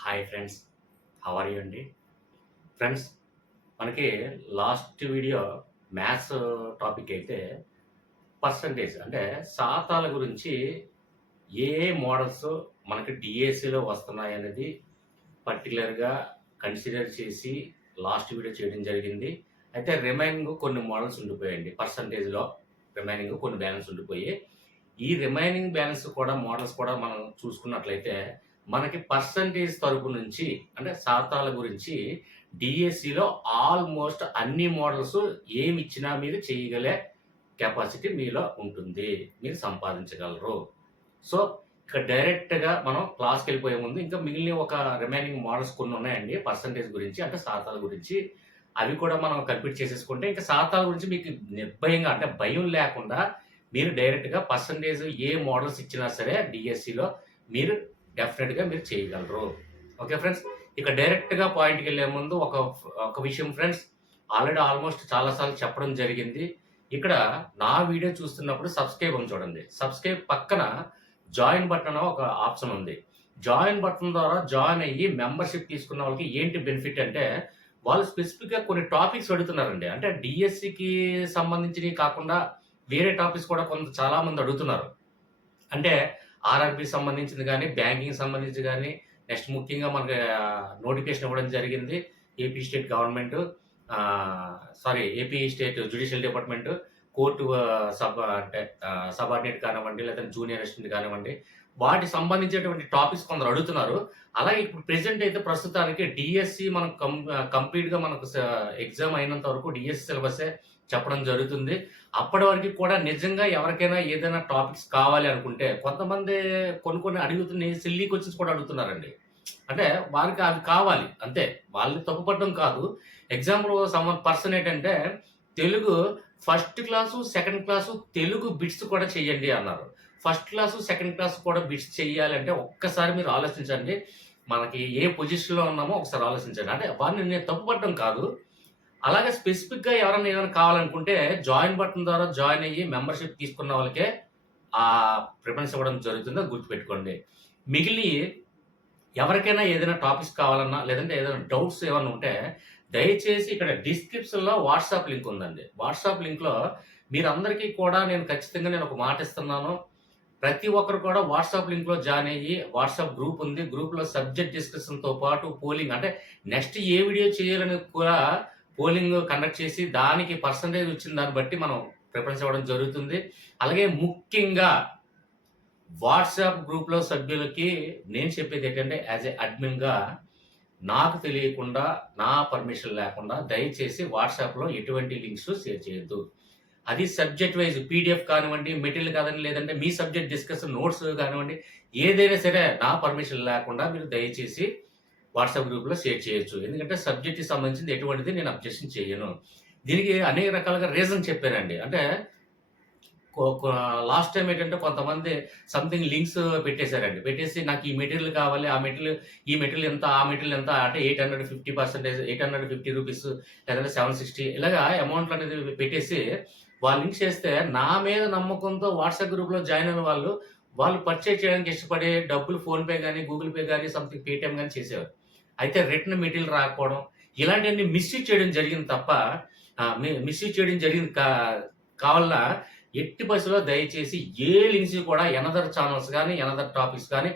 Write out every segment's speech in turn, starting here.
Hi friends, how are you అండి? Friends, మనకి last video maths topic అయితే percentage అంటే శాతాల గురించి ఏ ఏ మోడల్స్ మనకి డిఎస్సిలో వస్తున్నాయనేది పర్టికులర్‌గా కన్సిడర్ చేసి లాస్ట్ వీడియో చేయడం జరిగింది. అయితే రిమైనింగ్ కొన్ని మోడల్స్ ఉండిపోయాయండి. పర్సంటేజ్‌లో రిమైనింగ్ కొన్ని బ్యాలెన్స్ ఉండిపోయి, ఈ రిమైనింగ్ బ్యాలెన్స్ కూడా మోడల్స్ కూడా మనం చూసుకున్నట్లయితే, మనకి పర్సంటేజ్ తరపు నుంచి అంటే శాతాల గురించి డిఎస్సిలో ఆల్మోస్ట్ అన్ని మోడల్స్ ఏమిచ్చినా మీరు చేయగలే కెపాసిటీ మీలో ఉంటుంది. మీరు సంపాదించగలరు. సో, ఇక డైరెక్ట్‌గా మనం క్లాస్‌కెళ్ళిపోయే ముందు ఇంకా మిగిలిన ఒక రిమైనింగ్ మోడల్స్ కొన్ని ఉన్నాయండి పర్సెంటేజ్ గురించి అంటే శాతాల గురించి. అవి కూడా మనం కంప్లీట్ చేసేసుకుంటే ఇంకా శాతాల గురించి మీకు నిర్భయంగా అంటే భయం లేకుండా మీరు డైరెక్ట్‌గా పర్సెంటేజ్ ఏ మోడల్స్ ఇచ్చినా సరే డిఎస్సిలో మీరు డెఫినిట్‌గా మీరు చేయగలరు. Okay friends. ఇక డైరెక్ట్‌గా పాయింట్‌కెళ్ళే ముందు ఒక విషయం ఫ్రెండ్స్, ఆల్రెడీ ఆల్మోస్ట్ చాలా సార్లు చెప్పడం జరిగింది. ఇక్కడ నా వీడియో చూస్తున్నప్పుడు సబ్‌స్క్రైబ్ అని చూడండి. సబ్‌స్క్రైబ్ పక్కన జాయిన్ బటన్ అనే ఒక ఆప్షన్ ఉంది. జాయిన్ బటన్ ద్వారా జాయిన్ అయ్యి మెంబర్‌షిప్ తీసుకున్న వాళ్ళకి ఏంటి బెనిఫిట్ అంటే, వాళ్ళు స్పెసిఫిక్‌గా కొన్ని టాపిక్స్ అడుగుతున్నారండి. అంటే డీఎస్సీకి సంబంధించినవి కాకుండా వేరే టాపిక్స్ కూడా చాలా మంది అడుగుతున్నారు. అంటే ఆర్ఆర్‌బీకి సంబంధించింది గాని, బ్యాంకింగ్‌కి సంబంధించి గాని, నెక్స్ట్ ముఖ్యంగా మనకి నోటిఫికేషన్ ఇవ్వడం జరిగింది. AP state government AP state judicial department court అంటే సబార్డినేట్ కానివ్వండి, లేదంటే జూనియర్ అసిస్టెంట్ కానివ్వండి, వాటికి సంబంధించినటువంటి టాపిక్స్ కొందరు అడుగుతున్నారు. అలాగే ఇప్పుడు ప్రెజెంట్ అయితే ప్రస్తుతానికి డీఎస్సీ మనం కంప్లీట్‌గా మనకు ఎగ్జామ్ అయినంత వరకు డీఎస్సీ సిలబస్సే చెప్పడం జరుగుతుంది. అప్పటి వరకు కూడా నిజంగా ఎవరికైనా ఏదైనా టాపిక్స్ కావాలి అనుకుంటే కొంతమంది కొన్ని అడుగుతున్నయి సిల్లీ క్వెషన్స్ కూడా అడుగుతున్నారండి. అంటే వారికి అవి కావాలి అంతే. వాళ్ళని తప్పుపట్టడం కాదు. ఎగ్జాంపుల్ పర్సన్ ఏంటంటే Telugu first class, second class Telugu bits కూడా చేయండి అన్నారు. ఫస్ట్ క్లాసు, సెకండ్ క్లాస్ కూడా బిట్స్ చేయాలంటే ఒక్కసారి మీరు ఆలోచించండి. మనకి ఏ పొజిషన్‌లో ఉన్నామో ఒకసారి ఆలోచించండి. అంటే వారిని నేను తప్పుపట్టడం కాదు. అలాగే స్పెసిఫిక్‌గా ఎవరైనా ఏమైనా కావాలనుకుంటే జాయిన్ బటన్ ద్వారా జాయిన్ అయ్యి మెంబర్‌షిప్ తీసుకున్న వాళ్ళకే ప్రిఫరెన్స్ ఇవ్వడం జరుగుతుంది. అది గుర్తుపెట్టుకోండి. మిగిలి ఎవరికైనా ఏదైనా టాపిక్స్ కావాలన్నా, లేదంటే ఏదైనా డౌట్స్ ఏమన్నా ఉంటే దయచేసి ఇక్కడ డిస్క్రిప్షన్‌లో వాట్సాప్ లింక్ ఉందండి. వాట్సాప్ లింక్‌లో మీరందరికీ కూడా నేను ఒక మాట ఇస్తున్నాను. ప్రతి ఒక్కరు కూడా వాట్సాప్ లింక్‌లో జాయిన్ అయ్యి వాట్సాప్ గ్రూప్ ఉంది. గ్రూప్‌లో సబ్జెక్ట్ డిస్కషన్‌తో పాటు పోలింగ్ అంటే నెక్స్ట్ ఏ వీడియో చేయాలని కూడా పోలింగ్ కండక్ట్ చేసి దానికి పర్సెంటేజ్ వచ్చిన దాన్ని బట్టి మనం ప్రిఫరెన్స్ ఇవ్వడం జరుగుతుంది. అలాగే ముఖ్యంగా వాట్సాప్ గ్రూప్‌లో సభ్యులకి నేను చెప్పేది ఏంటంటే యాస్ ఎ అడ్మిన్‌గా నాకు తెలియకుండా, నా పర్మిషన్ లేకుండా దయచేసి వాట్సాప్‌లో ఎటువంటి లింక్స్ షేర్ చేయొద్దు. అది సబ్జెక్ట్ వైస్ పీడీఎఫ్ కానివ్వండి, మెటీరియల్ కానివ్వండి, లేదంటే మీ సబ్జెక్ట్ డిస్కషన్ నోట్స్ కానివ్వండి, ఏదైనా సరే నా పర్మిషన్ లేకుండా మీరు దయచేసి వాట్సాప్ గ్రూప్‌లో షేర్ చేయొచ్చు. ఎందుకంటే సబ్జెక్ట్‌కి సంబంధించింది ఎటువంటిది నేను అబ్జెక్షన్ చేయను. దీనికి అనేక రకాలుగా రీజన్ చెప్పానండి. అంటే కొ కొ లాస్ట్ టైమ్ ఏంటంటే కొంతమంది సంథింగ్ లింక్స్ పెట్టేసారండి. పెట్టేసి నాకు ఈ మెటీరియల్ కావాలి. ఈ మెటీరియల్ ఎంత, ఆ మెటీరియల్ ఎంత అంటే 850% రూ. 850 లేదంటే 760 ఇలాగా అమౌంట్‌లనేది పెట్టేసి వాళ్ళు లింక్స్ చేస్తే నా మీద నమ్మకంతో వాట్సాప్ గ్రూప్‌లో జాయిన్ అయిన వాళ్ళు పర్చేజ్ చేయడానికి ఇష్టపడి డబ్బులు ఫోన్‌పే గాని, గూగుల్ పే గాని, సంథింగ్ పేటీఎం గాని చేసేవారు. అయితే రిటర్న్ మెటీరియల్ రాకపోవడం ఇలాంటియన్నీ మిస్‌యూజ్ చేయడం జరిగింది తప్ప మిస్‌యూజ్ చేయడం జరిగింది కావాలన ఎట్టి పరిస్థితిలో దయచేసి ఏ లింక్స్ కూడా ఎనదర్ ఛానెల్స్ గాని, ఎనదర్ టాపిక్స్ గాని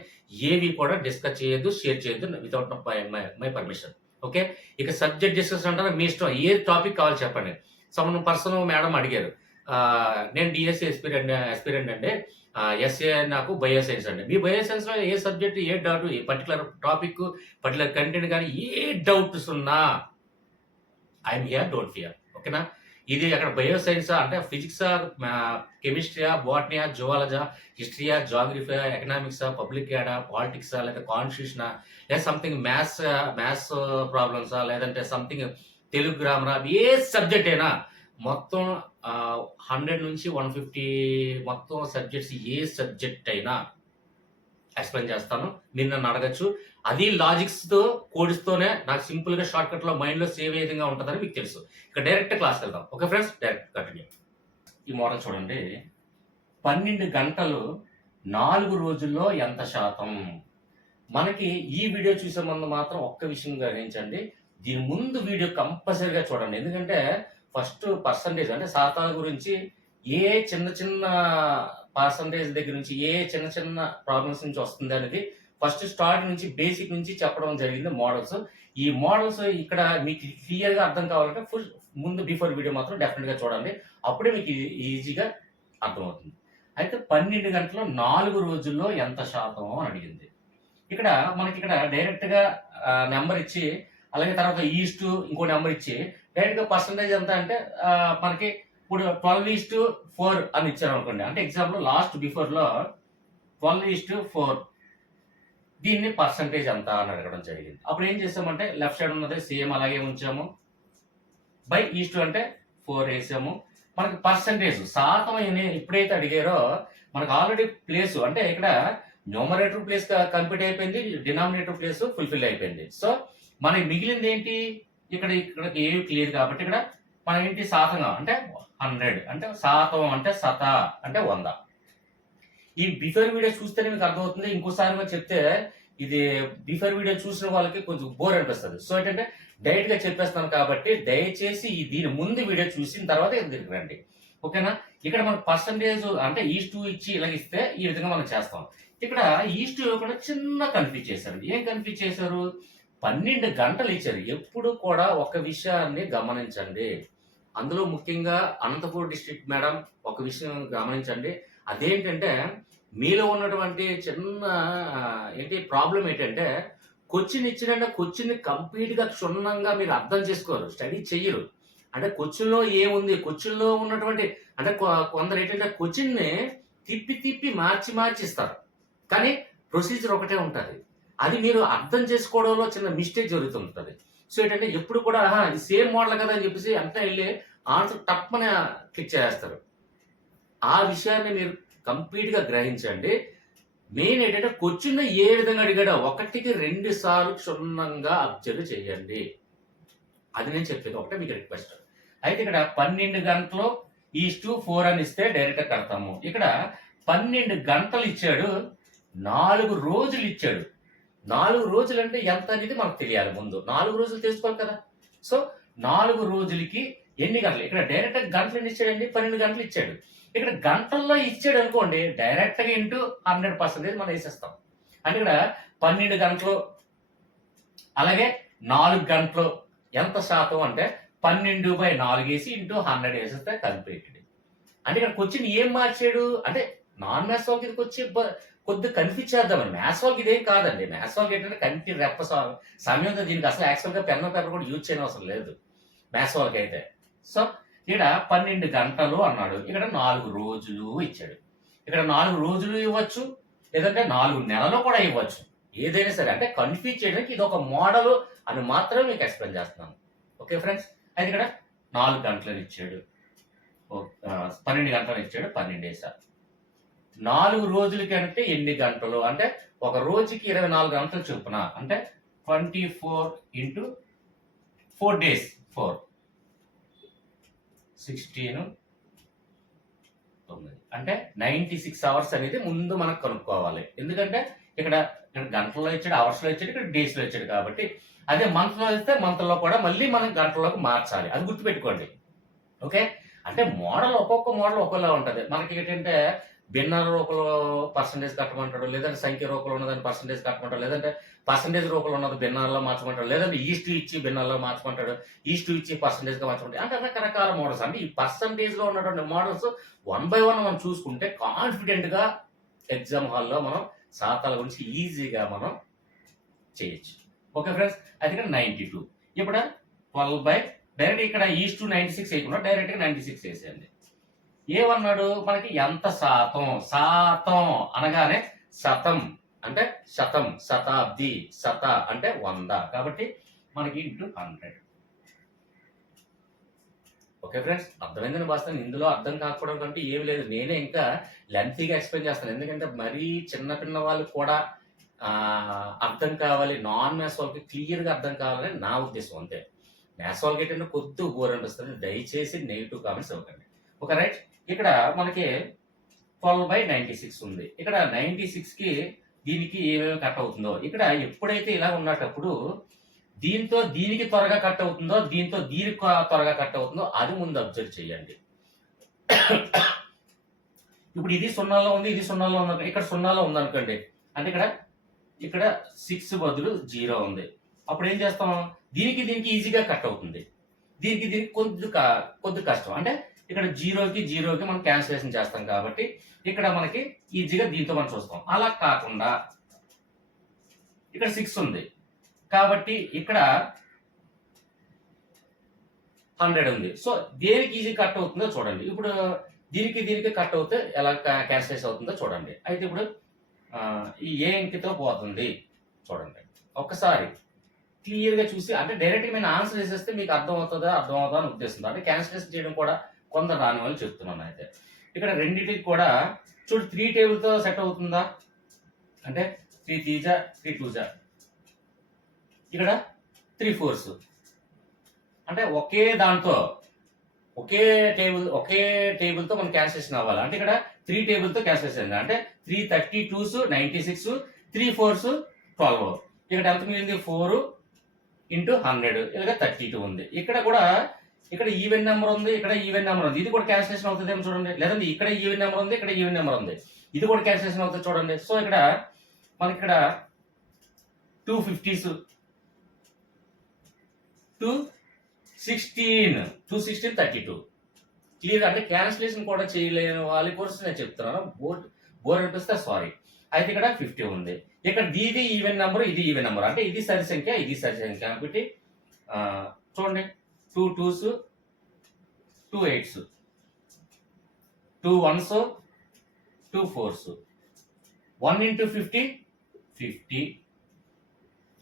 ఏవి కూడా డిస్కస్ చేయొద్దు, షేర్ చేయొద్దు వితౌట్ మై పర్మిషన్. ఓకే. ఇక సబ్జెక్ట్ డిస్కషన్ అంటారా మీ ఇష్టం. ఏ టాపిక్ కావాలో చెప్పండి. పర్సన్ మేడం అడిగారు. నేను డీఎస్సీ ఆస్పిరెంట్ అండి. ఎస్ఏ నాకు బయో సైన్స్ అండి. మీ బయో సైన్స్‌లో ఏ సబ్జెక్ట్, ఏ డౌట్, ఏ పర్టిక్యులర్ టాపిక్, పర్టిక్యులర్ కంటెంట్ గాని ఏ డౌట్స్ ఉన్నా I am here don't fear. ఓకేనా? ఇది అక్కడ బయో సైన్సా అంటే ఫిజిక్సా, కెమిస్ట్రీయా, బోటనీయా, జువాలజా, హిస్టరీయా, జాగ్రఫీయా, ఎకనామిక్సా, పబ్లిక్ యాడా, పాలిటిక్సా లేదా కాన్స్టిట్యూషనా లేదా సంథింగ్ మ్యాథ్స్ ప్రాబ్లమ్సా లేదంటే సంథింగ్ తెలుగు గ్రామరా ఏ సబ్జెక్ట్ అయినా మొత్తం 100 నుంచి 150 మొత్తం సబ్జెక్ట్స్ ఏ సబ్జెక్ట్ అయినా ఎక్స్‌ప్లెయిన్ చేస్తాను. మీరు నన్ను అడగొచ్చు. అది లాజిక్స్‌తో, కోడ్స్‌తోనే నాకు సింపుల్‌గా షార్ట్‌కట్‌లో మైండ్‌లో సేవ్ అయ్యే విధంగా ఉంటదని మీకు తెలుసు. ఇక డైరెక్ట్ క్లాస్‌కెళ్దాం. Okay friends, direct continue. ఈ మోడల్ చూడండి. 12 గంటలు 4 రోజుల్లో ఎంత శాతం? మనకి ఈ వీడియో చూసే ముందు మాత్రం ఒక్క విషయం గ్రహించండి. దీని ముందు వీడియో కంపల్సరీగా చూడండి. ఎందుకంటే ఫస్ట్ పర్సంటేజ్ అంటే శాతాల గురించి ఏ చిన్న చిన్న పర్సంటేజ్ దగ్గర నుంచి ఏ చిన్న చిన్న ప్రాబ్లమ్స్ నుంచి వస్తుంది అనేది ఫస్ట్ స్టార్ట్ నుంచి బేసిక్ నుంచి చెప్పడం జరిగింది మోడల్స్. ఈ మోడల్స్ ఇక్కడ మీకు క్లియర్‌గా అర్థం కావాలంటే ముందు బిఫోర్ వీడియో మాత్రం డెఫినిట్‌గా చూడండి. అప్పుడే మీకు ఈజీగా అర్థమవుతుంది. అయితే 12 గంటల్లో 4 రోజుల్లో ఎంత శాతం అని అడిగింది. ఇక్కడ మనకిక్కడ డైరెక్ట్‌గా నంబర్ ఇచ్చి, అలాగే తర్వాత ఈస్టు ఇంకో నంబర్ ఇచ్చి, డైరెక్ట్‌గా పర్సెంటేజ్ ఎంత అంటే మనకి ఇప్పుడు 12:4 అని ఇచ్చారనుకోండి. అంటే ఎగ్జాంపుల్ లాస్ట్ బిఫోర్‌లో 12:4 దీన్ని పర్సెంటేజ్ ఎంత అని అడగడం జరిగింది. అప్పుడు ఏం చేసామంటే లెఫ్ట్ సైడ్ ఉన్నది సేమ్ అలాగే ఉంచాము. బై ఈస్టు అంటే 4 ఏసాము. మనకి పర్సెంటేజ్ శాతం ఎప్పుడైతే అడిగారో మనకు ఆల్రెడీ ప్లేస్ అంటే ఇక్కడ న్యూమరేటర్ ప్లేస్ కంప్లీట్ అయిపోయింది, డినామినేటర్ ప్లేస్ ఫుల్ఫిల్ అయిపోయింది. సో మనకి మిగిలింది ఏంటి, ఇక్కడ ఏవి క్లియర్ కాబట్టి ఇక్కడ మనం ఏంటి శాతంగా అంటే 100 అంటే శాతం అంటే అంటే 100. ఈ బిఫోర్ వీడియో చూస్తేనే మీకు అర్థమవుతుంది. ఇంకోసారి చెప్తే ఇది బిఫోర్ వీడియో చూసిన వాళ్ళకి కొంచెం బోర్ అనిపిస్తుంది. సో ఏంటంటే డైరెక్ట్ గా చెప్పేస్తాను కాబట్టి దయచేసి దీని ముందు వీడియో చూసిన తర్వాత దగ్గరికి రండి. ఓకేనా? ఇక్కడ మనకు పర్సంటేజ్ అంటే ఈస్టు ఇచ్చి ఇలా ఇస్తే ఈ విధంగా మనం చేస్తాం. ఇక్కడ ఈస్టు కూడా చిన్న కన్ఫ్యూజ్ చేశారు. ఏం కన్ఫ్యూజ్ చేశారు? 12 గంటలు ఇచ్చారు. ఎప్పుడు కూడా ఒక విషయాన్ని గమనించండి. అందులో ముఖ్యంగా అనంతపూర్ డిస్ట్రిక్ట్ మేడం ఒక విషయం గమనించండి. అదేంటంటే మీలో ఉన్నటువంటి చిన్న ప్రాబ్లం ఏంటంటే క్వశ్చన్ ఇచ్చినంటే క్వశ్చన్ కంప్లీట్ గా క్షుణ్ణంగా మీరు అర్థం చేసుకోరు, స్టడీ చెయ్యరు. అంటే క్వశ్చన్ లో ఏముంది, క్వశ్చన్ లో ఉన్నటువంటి అంటే కొందరు ఏంటంటే క్వశ్చన్ ని తిప్పి మార్చి ఇస్తారు. కానీ ప్రొసీజర్ ఒకటే ఉంటుంది. అది మీరు అర్థం చేసుకోవడంలో చిన్న మిస్టేక్ జరుగుతుంటుంది. సో ఏంటంటే ఎప్పుడు కూడా సేమ్ మోడల్ కదా అని చెప్పేసి అంతా వెళ్ళి ఆన్సర్ తప్పని క్లిక్ చేస్తారు. ఆ విషయాన్ని మీరు కంప్లీట్ గా గ్రహించండి. మెయిన్ ఏంటంటే క్వశ్చన్ ఏ విధంగా అడిగాడో 1కి 2 సార్లు క్షుణ్ణంగా అబ్జర్వ్ చేయండి. అది నేను చెప్పేది ఒకటే మీకు రిక్వెస్ట్. అయితే ఇక్కడ 12 గంటలు ఈస్టు 4 అని ఇస్తే డైరెక్ట్ కడతాము. ఇక్కడ 12 గంటలు ఇచ్చాడు, 4 రోజులు ఇచ్చాడు. 4 రోజులు అంటే ఎంత అనేది మనకు తెలియాలి. ముందు 4 రోజులు తెలుసుకోవాలి కదా. సో 4 రోజులకి ఎన్ని గంటలు, ఇక్కడ డైరెక్ట్ గంటలు ఎన్ని ఇచ్చాడండి? 12 గంటలు ఇచ్చాడు. ఇక్కడ గంటల్లో ఇచ్చాడు అనుకోండి, డైరెక్ట్ గా ఇంటూ 100% మనం వేసేస్తాం. అంటే ఇక్కడ 12 గంటలు అలాగే 4 గంటలు ఎంత శాతం అంటే 12/4 వేసి ఇంటూ 100 వేసేస్తే కంప్లీటెడ్. అంటే ఇక్కడ క్వశ్చన్ ఏం మార్చాడు అంటే నాన్ మ్యాథ్స్ వాళ్ళకి ఇది వచ్చి కొద్దిగా కన్ఫ్యూజ్ చేద్దామని. మ్యాథ్స్ వాళ్ళకి ఇదేం కాదండి. మ్యాథ్స్ వాళ్ళకి ఏంటంటే కంటి రెప్ప సమయంతో దీనికి అసలు యాక్చువల్గా పెన్ పేపర్ కూడా యూజ్ చేయని అవసరం లేదు మ్యాథ్స్ వాళ్ళకి అయితే. సో ఇక్కడ 12 గంటలు అన్నాడు, ఇక్కడ 4 రోజులు ఇచ్చాడు. ఇక్కడ 4 రోజులు ఇవ్వచ్చు, లేదంటే 4 నెలలు కూడా ఇవ్వచ్చు. ఏదైనా సరే అంటే కన్ఫ్యూజ్ చేయడానికి ఇది ఒక మోడల్ అని మాత్రమే మీకు ఎక్స్ప్లెయిన్ చేస్తున్నాను. Okay friends? అయితే ఇక్కడ 4 గంటలు ఇచ్చాడు, 12 గంటలు ఇచ్చాడు, 12 వేసారు. 4 రోజులకి అంటే ఎన్ని గంటలు అంటే ఒక రోజుకి 24 గంటలు చొప్పున అంటే 24 ఇంటూ 4 days 4 16 9 అంటే 96 అవర్స్ అనేది ముందు మనకు కనుక్కోవాలి. ఎందుకంటే ఇక్కడ గంటల్లో ఇచ్చాడు, అవర్స్ లో ఇచ్చాడు, ఇక్కడ డేస్ లో ఇచ్చాడు కాబట్టి. అదే మంత్ లో ఇస్తే మంత్ లో కూడా మళ్ళీ మనం గంటల్లోకి మార్చాలి. అది గుర్తుపెట్టుకోండి. ఓకే? అంటే మోడల్ ఒక్కొక్క మోడల్ ఒక్కోలా ఉంటది. మనకి ఏంటంటే భిన్న రూపంలో పర్సంటేజ్ కట్టమంటాడు, లేదంటే సంఖ్య రూపంలో ఉన్నదాన్ని పర్సంటేజ్ కట్టమంటాడు, లేదంటే పర్సంటేజ్ రూపంలో ఉన్నది భిన్నాల్లో మార్చమంటాడు, లేదంటే ఈస్టు ఇచ్చి భిన్నాల్లో మార్చమంటాడు, ఈస్టు ఇచ్చి పర్సంటేజ్ గా మార్చమంటాడు. అంటే రకరకాల మోడల్స్. అంటే ఈ పర్సంటేజ్ లో ఉన్నటువంటి మోడల్స్ 1 by 1 మనం చూసుకుంటే కాన్ఫిడెంట్ గా ఎగ్జామ్ హాల్లో మనం శాతాల గురించి ఈజీగా మనం చేయొచ్చు. Okay friends? అది ఇక్కడ 92. ఇప్పుడు 12 డైరెక్ట్ ఇక్కడ ఈస్టు 96 వేయకుండా డైరెక్ట్ గా 96 వేసేయండి. ఏమన్నాడు మనకి ఎంత శాతం, శాతం అనగానే శతం అంటే శతం, శతాబ్ది, శత అంటే 100 కాబట్టి మనకి ఇంటూ 100. Okay friends? అర్థమైందని భావిస్తాను. ఇందులో అర్థం కాకపోవడం కంటే ఏమి లేదు. నేనే ఇంకా లెంతీగా ఎక్స్ప్లెయిన్ చేస్తాను. ఎందుకంటే మరీ చిన్న వాళ్ళకి కూడా అర్థం కావాలి, నాన్ మ్యాథ్స్ వాళ్ళకి క్లియర్గా అర్థం కావాలని నా ఉద్దేశం. అంతే. మ్యాథ్స్ వాళ్ళకి ఏంటంటే కొద్దిగా బోర్ అనిపిస్తుంది. దయచేసి నెగిటివ్ కామెంట్స్ ఇవ్వకండి. Okay right? ఇక్కడ మనకి 12/96 ఉంది. ఇక్కడ 96కి దీనికి ఏమేమి కట్ అవుతుందో. ఇక్కడ ఎప్పుడైతే ఇలా ఉన్నప్పుడు దీంతో దీనికి త్వరగా కట్ అవుతుందో, దీంతో దీనికి త్వరగా కట్ అవుతుందో అది ముందు అబ్జర్వ్ చేయండి. ఇప్పుడు ఇది 0లో ఉంది, ఇది 0లో ఉంది, ఇక్కడ 0లో ఉంది అనుకోండి. అంటే ఇక్కడ 6 బదులు 0 ఉంది. అప్పుడు ఏం చేస్తాం, దీనికి దీనికి ఈజీగా కట్ అవుతుంది, దీనికి దీనికి కొద్ది కష్టం. అంటే ఇక్కడ 0కి మనం క్యాన్సిలేషన్ చేస్తాం కాబట్టి ఇక్కడ మనకి ఈజీగా దీంతో మనం చూస్తాం. అలా కాకుండా ఇక్కడ 6 ఉంది కాబట్టి ఇక్కడ 100 ఉంది. సో దేనికి ఈజీ కట్ అవుతుందో చూడండి. ఇప్పుడు దీనికి కట్ అవుతే ఎలా క్యాన్సిలేషన్ అవుతుందో చూడండి. అయితే ఇప్పుడు ఈ ఏ ఇంటితో పోతుంది చూడండి. ఒక్కసారి క్లియర్గా చూసి, అంటే డైరెక్ట్గా నేను ఆన్సర్ చేసేస్తే మీకు అర్థం అవుతుందా అని ఉద్దేశంతో, అంటే క్యాన్సిలేషన్ చేయడం కూడా కొందరు రాని వాళ్ళు చెప్తున్నాను. అయితే ఇక్కడ రెండింటికి కూడా చూడు 3 టేబుల్తో సెట్ అవుతుందా అంటే 3 3 3 2 ఇక్కడ 3 4 అంటే ఒకే టేబుల్తో మనం క్యాన్సిలేషన్ అవ్వాలి. అంటే ఇక్కడ 3 టేబుల్తో క్యాన్సిలేషన్ అంటే 3 32s 96 3 4s 12. ఇక్కడ ఎంత మిగిలింది 4 × 100 ఇలాగ 32 ఉంది. ఇక్కడ ఈవెన్ నెంబర్ ఉంది, ఇక్కడ ఈవెన్ నెంబర్ ఉంది, ఇది కూడా క్యాన్సిలేషన్ అవుతుందేమో చూడండి. లేదంటే ఇక్కడ ఈవెన్ నెంబర్ ఉంది, ఇక్కడ ఈవెన్ నెంబర్ ఉంది, ఇది కూడా క్యాన్సిలేషన్ అవుతుంది చూడండి. సో మనకి ఇక్కడ 250s 216 32 క్లియర్. అంటే క్యాన్సిలేషన్ కూడా చేయలేని వాళ్ళ కోసం నేను చెప్తున్నాను. బోర్ అనిపిస్తే సారీ. అయితే ఇక్కడ 50 ఉంది, ఇక్కడ ఇది ఈవెన్ నెంబర్, ఇది ఈవెన్ నెంబర్, అంటే ఇది సరి సంఖ్య, ఇది సరి సంఖ్య కాబట్టి చూడండి 2 2s 2 8s 2 1s 2 4s 1 × 50 50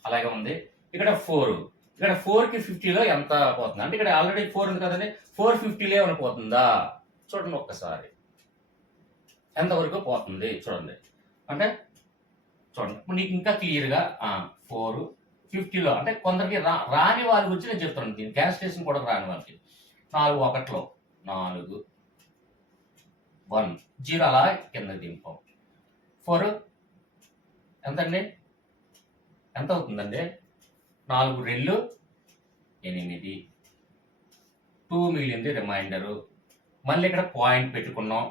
అలాగే ఉంది. ఇక్కడ 4, ఇక్కడ 4కి 50లో ఎంత పోతుంది అంటే ఇక్కడ ఆల్రెడీ 4 ఉంది కదండి, 450లో ఏమైనా పోతుందా చూడండి. ఒక్కసారి ఎంతవరకు పోతుంది చూడండి. అంటే చూడండి ఇప్పుడు నీకు ఇంకా క్లియర్గా 450లో అంటే కొందరికి రాని వాళ్ళ గురించి నేను చెప్తున్నాను. దీన్ని క్యాన్సిలేషన్ కూడా రాని వాళ్ళకి 4 1లో 4 1 0 అలా కింద దింపాం. 4 ఎంతండి, ఎంత అవుతుందండి 4 2 8 2 మిగిలింది రిమైండరు. మళ్ళీ ఇక్కడ పాయింట్ పెట్టుకున్నాం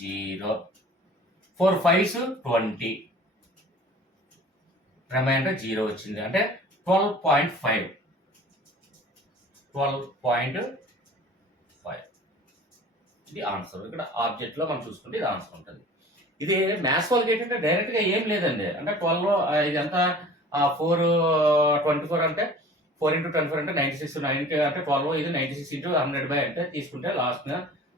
0 4 5s 20 రిమైండర్ 0 వచ్చింది. అంటే 12.5 ఇది ఆన్సర్. ఇక్కడ ఆబ్జెక్ట్ లో మనం చూసుకుంటే ఇది ఆన్సర్ ఉంటుంది. ఇది మ్యాథ్స్ వాళ్ళకి ఏంటంటే డైరెక్ట్ గా ఏం లేదండి. అంటే 12 ఇది ఎంత 424 అంటే 4 × 24 అంటే 96 90 అంటే 12 ఇది 96 × 100 అంటే తీసుకుంటే లాస్ట్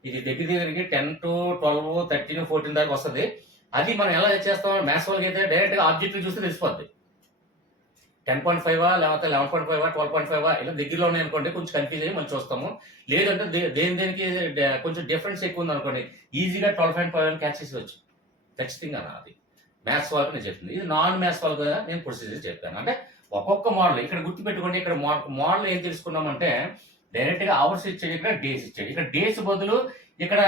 ఇది దగ్గరికి 10 to 12 13 14 దాకా వస్తుంది. అది మనం ఎలా చేస్తాం మ్యాథ్స్ వాళ్ళకి అయితే డైరెక్ట్ గా ఆబ్జెక్ట్ చూస్తే తెలిసిపోద్ది. 10.5 లేకపోతే 11.5 12.5 ఇలా దగ్గరలో ఉన్నాయి అనుకోండి, కొంచెం కన్ఫ్యూజ్ అయ్యి మనం చూస్తాము. లేదంటే దేనికి కొంచెం డిఫరెన్స్ ఎక్కువ ఉంది అనుకోండి, ఈజీగా 12.5 క్యాచ్ చేసేవచ్చు ఖచ్చితంగా. అది మ్యాథ్స్ వాళ్ళకి నేను చెప్తుంది. ఇది నాన్ మ్యాథ్స్ వాళ్ళకి నేను ప్రొసీజర్ చెప్పాను. అంటే ఒక్కొక్క మోడల్ ఇక్కడ గుర్తుపెట్టుకోండి. ఇక్కడ మోడల్ ఏం తెలుసుకున్నామంటే డైరెక్ట్ గా అవర్స్ ఇచ్చాడు, ఇక్కడ డేస్ ఇచ్చాడు. ఇక్కడ డేస్ బదులు ఇక్కడ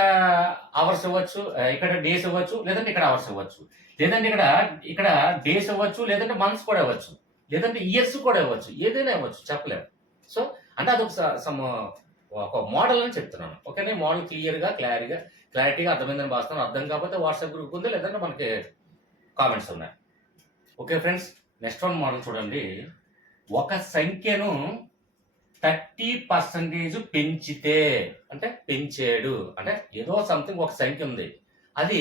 అవర్స్ ఇవ్వచ్చు, ఇక్కడ డేస్ ఇవ్వచ్చు, లేదంటే ఇక్కడ అవర్స్ ఇవ్వచ్చు, లేదంటే ఇక్కడ డేస్ ఇవ్వచ్చు, లేదంటే మంత్స్ కూడా ఇవ్వచ్చు, లేదంటే ఇయర్స్ కూడా ఇవ్వచ్చు, ఏదైనా ఇవ్వచ్చు చెప్పలేము. సో అంటే అదొక ఒక మోడల్ అని చెప్తున్నాను. ఓకేనే మోడల్ క్లారిటీగా అర్థమైందని భావిస్తాను. అర్థం కాకపోతే వాట్సాప్ గ్రూప్ ఉంది, లేదంటే మనకి కామెంట్స్ ఉన్నాయి. Okay friends, next one model చూడండి. ఒక సంఖ్యను 30% పెంచితే అంటే పెంచాడు అంటే ఏదో సంథింగ్ ఒక సంఖ్య ఉంది, అది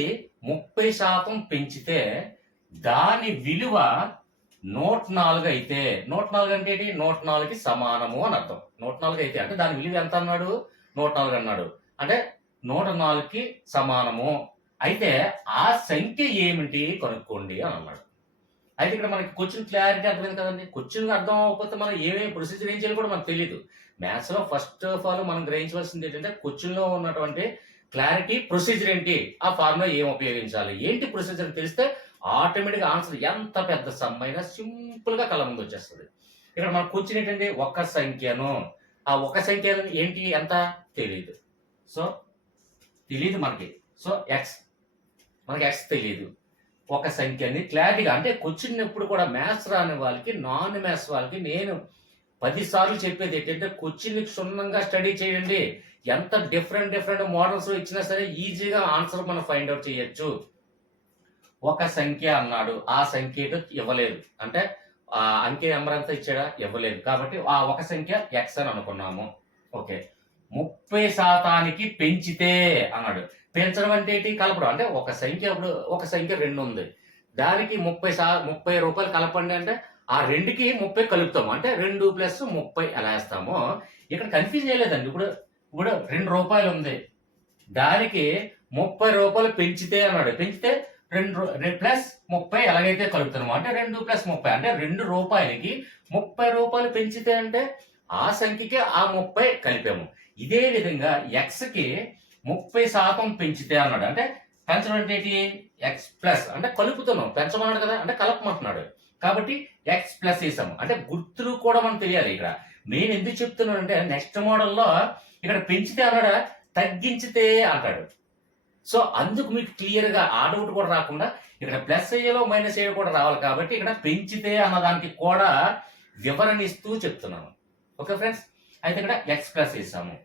30% పెంచితే దాని విలువ 104 అయితే 104 అంటే ఏంటి 104కి సమానము అని అర్థం. 104 అయితే అంటే దాని విలువ ఎంత అన్నాడు 104 అన్నాడు, అంటే 104కి సమానము అయితే ఆ సంఖ్య ఏమిటి కనుక్కోండి అని అన్నాడు. అయితే ఇక్కడ మనకి క్వశ్చన్ క్లారిటీ అర్థమైంది కదండి. క్వశ్చన్ అర్థం అవ్వకపోతే మనం ఏమేమి ప్రొసీజర్ ఏం చేయాలి కూడా మనకు తెలియదు. మ్యాథ్స్ లో ఫస్ట్ ఆఫ్ ఆల్ మనం గ్రహించవలసింది ఏంటంటే క్వశ్చన్ లో ఉన్నటువంటి క్లారిటీ, ప్రొసీజర్ ఏంటి, ఆ ఫార్ములా ఏం ఉపయోగించాలి, ఏంటి ప్రొసీజర్ తెలిస్తే ఆటోమేటిక్ ఆన్సర్ ఎంత పెద్ద సమ్ అయినా సింపుల్ గా కళ్ళ ముందు వచ్చేస్తుంది. ఇక్కడ మన క్వశ్చన్ ఏంటంటే ఒక సంఖ్యను, ఆ ఒక సంఖ్య ఏంటి ఎంత తెలియదు. సో తెలియదు మనకి. సో మనకి ఎక్స్ తెలియదు. ఒక సంఖ్యని క్లారిటీగా, అంటే క్వశ్చన్ ఎప్పుడు కూడా మ్యాథ్స్ రాని వాళ్ళకి, నాన్ మ్యాథ్స్ వాళ్ళకి నేను 10 సార్లు చెప్పేది ఏంటంటే క్వశ్చన్ క్షుణ్ణంగా స్టడీ చేయండి. ఎంత డిఫరెంట్ మోడల్స్ ఇచ్చినా సరే ఈజీగా ఆన్సర్ మనం ఫైండ్ అవుట్ చేయొచ్చు. ఒక సంఖ్య అన్నాడు, ఆ సంఖ్య ఏంటో ఇవ్వలేదు, అంటే ఆ అంకె నెంబర్ అంతా ఇచ్చాడా, ఇవ్వలేదు. కాబట్టి ఆ ఒక సంఖ్య ఎక్స్ అని అనుకున్నాము. ఓకే, 30% పెంచితే అన్నాడు. పెంచడం అంటే ఏంటి? కలపడం. అంటే ఒక సంఖ్య, ఇప్పుడు ఒక సంఖ్య 2 ఉంది, దానికి 30 రూపాయలు కలపండి అంటే ఆ 2కి 30 కలుపుతాము, అంటే 2 + 30 ఎలా వేస్తామో ఇక్కడ కన్ఫ్యూజ్ చేయలేదండి. ఇప్పుడు 2 రూపాయలు ఉంది, దానికి 30 రూపాయలు పెంచితే అన్నాడు. పెంచితే 2 + 30 ఎలాగైతే కలుపుతున్నామో, అంటే 2 + 30 అంటే 2 రూపాయలకి 30 రూపాయలు పెంచితే అంటే ఆ సంఖ్యకి ఆ 30 కలిపాము. ఇదే విధంగా ఎక్స్‌కి 30% పెంచితే అన్నాడు. అంటే పెంచడం అంటే ఏంటి? ఎక్స్ ప్లస్, అంటే కలుపుతున్నాం, పెంచమన్నాడు కదా, అంటే కలపమంటున్నాడు. కాబట్టి ఎక్స్ ప్లస్ వేసాము. అంటే గుర్తులు కూడా మనకు తెలియాలి. ఇక్కడ నేను ఎందుకు చెప్తున్నానంటే నెక్స్ట్ మోడల్లో ఇక్కడ పెంచితే అన్నాడా, తగ్గించితే అంటాడు. సో అందుకు మీకు క్లియర్గా ఆ డౌట్ కూడా రాకుండా ఇక్కడ ప్లస్ అయ్యేలో మైనస్ అయ్యో కూడా రావాలి. కాబట్టి ఇక్కడ పెంచితే అన్నదానికి కూడా వివరణ ఇస్తూ చెప్తున్నాను. ఓకే ఫ్రెండ్స్, అయితే ఇక్కడ ఎక్స్ ప్లస్ వేసాము.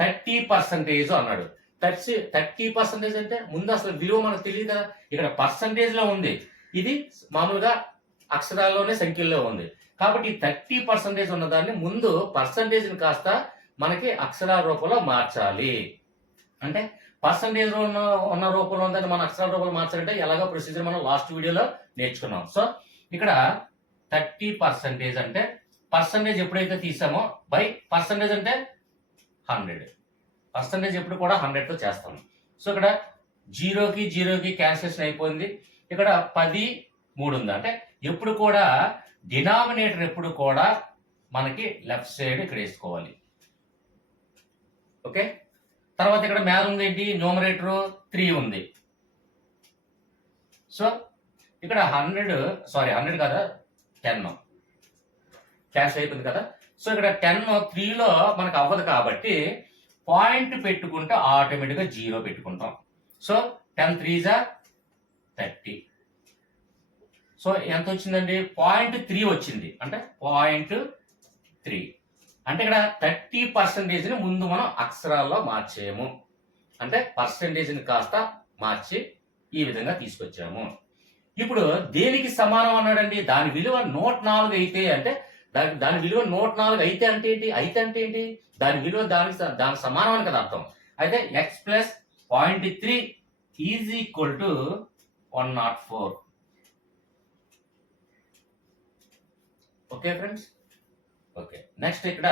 30% అన్నాడు. 30% అంటే ముందు అసలు విలువ మనకు తెలియదు కదా, ఇక్కడ పర్సంటేజ్ లో ఉంది, ఇది మామూలుగా అక్షరాల్లోనే సంఖ్యల్లో ఉంది. కాబట్టి 30% ఉన్నదాన్ని ముందు పర్సంటేజ్ కాస్త మనకి అక్షరాల రూపంలో మార్చాలి. అంటే పర్సంటేజ్ ఉన్న రూపంలో ఉందని మన అక్షరాల రూపంలో మార్చాలంటే ఎలాగో ప్రొసీజర్ మనం లాస్ట్ వీడియోలో నేర్చుకున్నాం. సో ఇక్కడ 30% అంటే పర్సంటేజ్ ఎప్పుడైతే తీసామో బై పర్సంటేజ్ అంటే 100. పర్సంటేజ్ ఎప్పుడు కూడా 100తో చేస్తాము. సో ఇక్కడ 0కి క్యాన్సిలేషన్ అయిపోయింది. ఇక్కడ 10 3 ఉంది, అంటే ఎప్పుడు కూడా డినామినేటర్ ఎప్పుడు కూడా మనకి లెఫ్ట్ సైడ్ ఇక్కడ వేసుకోవాలి. ఓకే, తర్వాత ఇక్కడ మీద ఉంది ఏంటి? న్యూమరేటర్ 3 ఉంది. సో ఇక్కడ 100 కదా, 10 క్యాన్సిల్ అయిపోయింది కదా. సో ఇక్కడ 10 3లో మనకు అవ్వదు కాబట్టి పాయింట్ పెట్టుకుంటే ఆటోమేటిక్గా 0 పెట్టుకుంటాం. సో 10 3 30. సో ఎంత వచ్చిందండి? 0.3 వచ్చింది, అంటే 0.3. అంటే ఇక్కడ 30%ని ముందు మనం అక్షరాల్లో మార్చేయము, అంటే పర్సంటేజ్ని కాస్త మార్చి ఈ విధంగా తీసుకొచ్చాము. ఇప్పుడు దేనికి సమానం అన్నాడండి? దాని విలువ 104 అయితే, అంటే దాని విలువ 104 అయితే అంటే ఏంటి? దాని విలువ దానికి సమానం అని కదా అర్థం. అయితే X plus 0.3 is equal to 104. Okay friends, okay. Next ఇక్కడ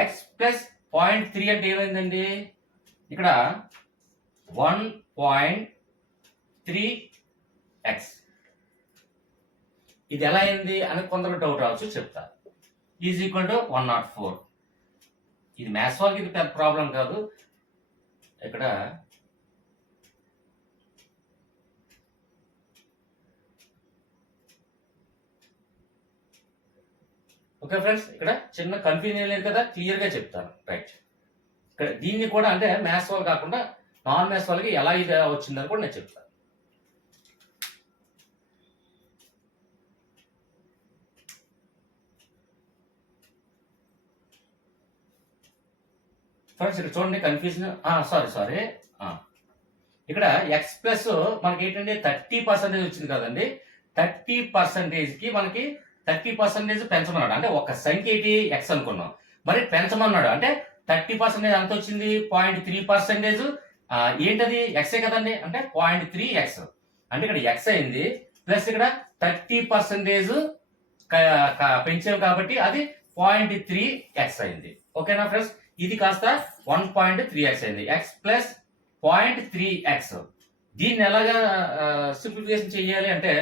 ఎక్స్ ప్లస్ 0.3 అంటే ఏమైందండి? ఇక్కడ 1.3x ఇది ఎలా అయింది అని కొందరు డౌట్ రావచ్చు, చెప్తా. Is equal to 104. ఇది మ్యాథ్స్ వాళ్ళకి ఇది పెద్ద ప్రాబ్లం కాదు. ఇక్కడ ఓకే ఫ్రెండ్స్, ఇక్కడ చిన్న కన్ఫ్యూజన్ లేదు కదా, క్లియర్గా చెప్తాను. రైట్, ఇక్కడ దీన్ని కూడా అంటే మ్యాథ్స్ వాళ్ళు కాకుండా నాన్ మ్యాథ్స్ వాళ్ళకి ఎలా ఇది వచ్చిందని కూడా నేను చెప్తాను. ఫ్రెండ్స్ ఇక్కడ చూడండి కన్ఫ్యూజన్, సారీ ఇక్కడ ఎక్స్ ప్లస్ మనకి ఏంటంటే 30% వచ్చింది కదండి. 30%కి మనకి 30% పెంచమన్నాడు, అంటే ఒక సంఖ్య ఏంటి? ఎక్స్ అనుకున్నాం, మరి పెంచమన్నాడు. అంటే 30% ఎంత వచ్చింది? 0.3%. ఏంటది? ఎక్సే కదండి, అంటే 0.3x, అంటే ఇక్కడ ఎక్స్ అయింది. ప్లస్ ఇక్కడ 30% పెంచాం కాబట్టి అది 0.3x అయింది. ఓకేనా ఫ్రెండ్స్, ఇది కాస్త 1.3x అయింది. X plus 0.3x. దీన్ని ఎలాగా సింప్లిఫికేషన్ చేయాలి అంటే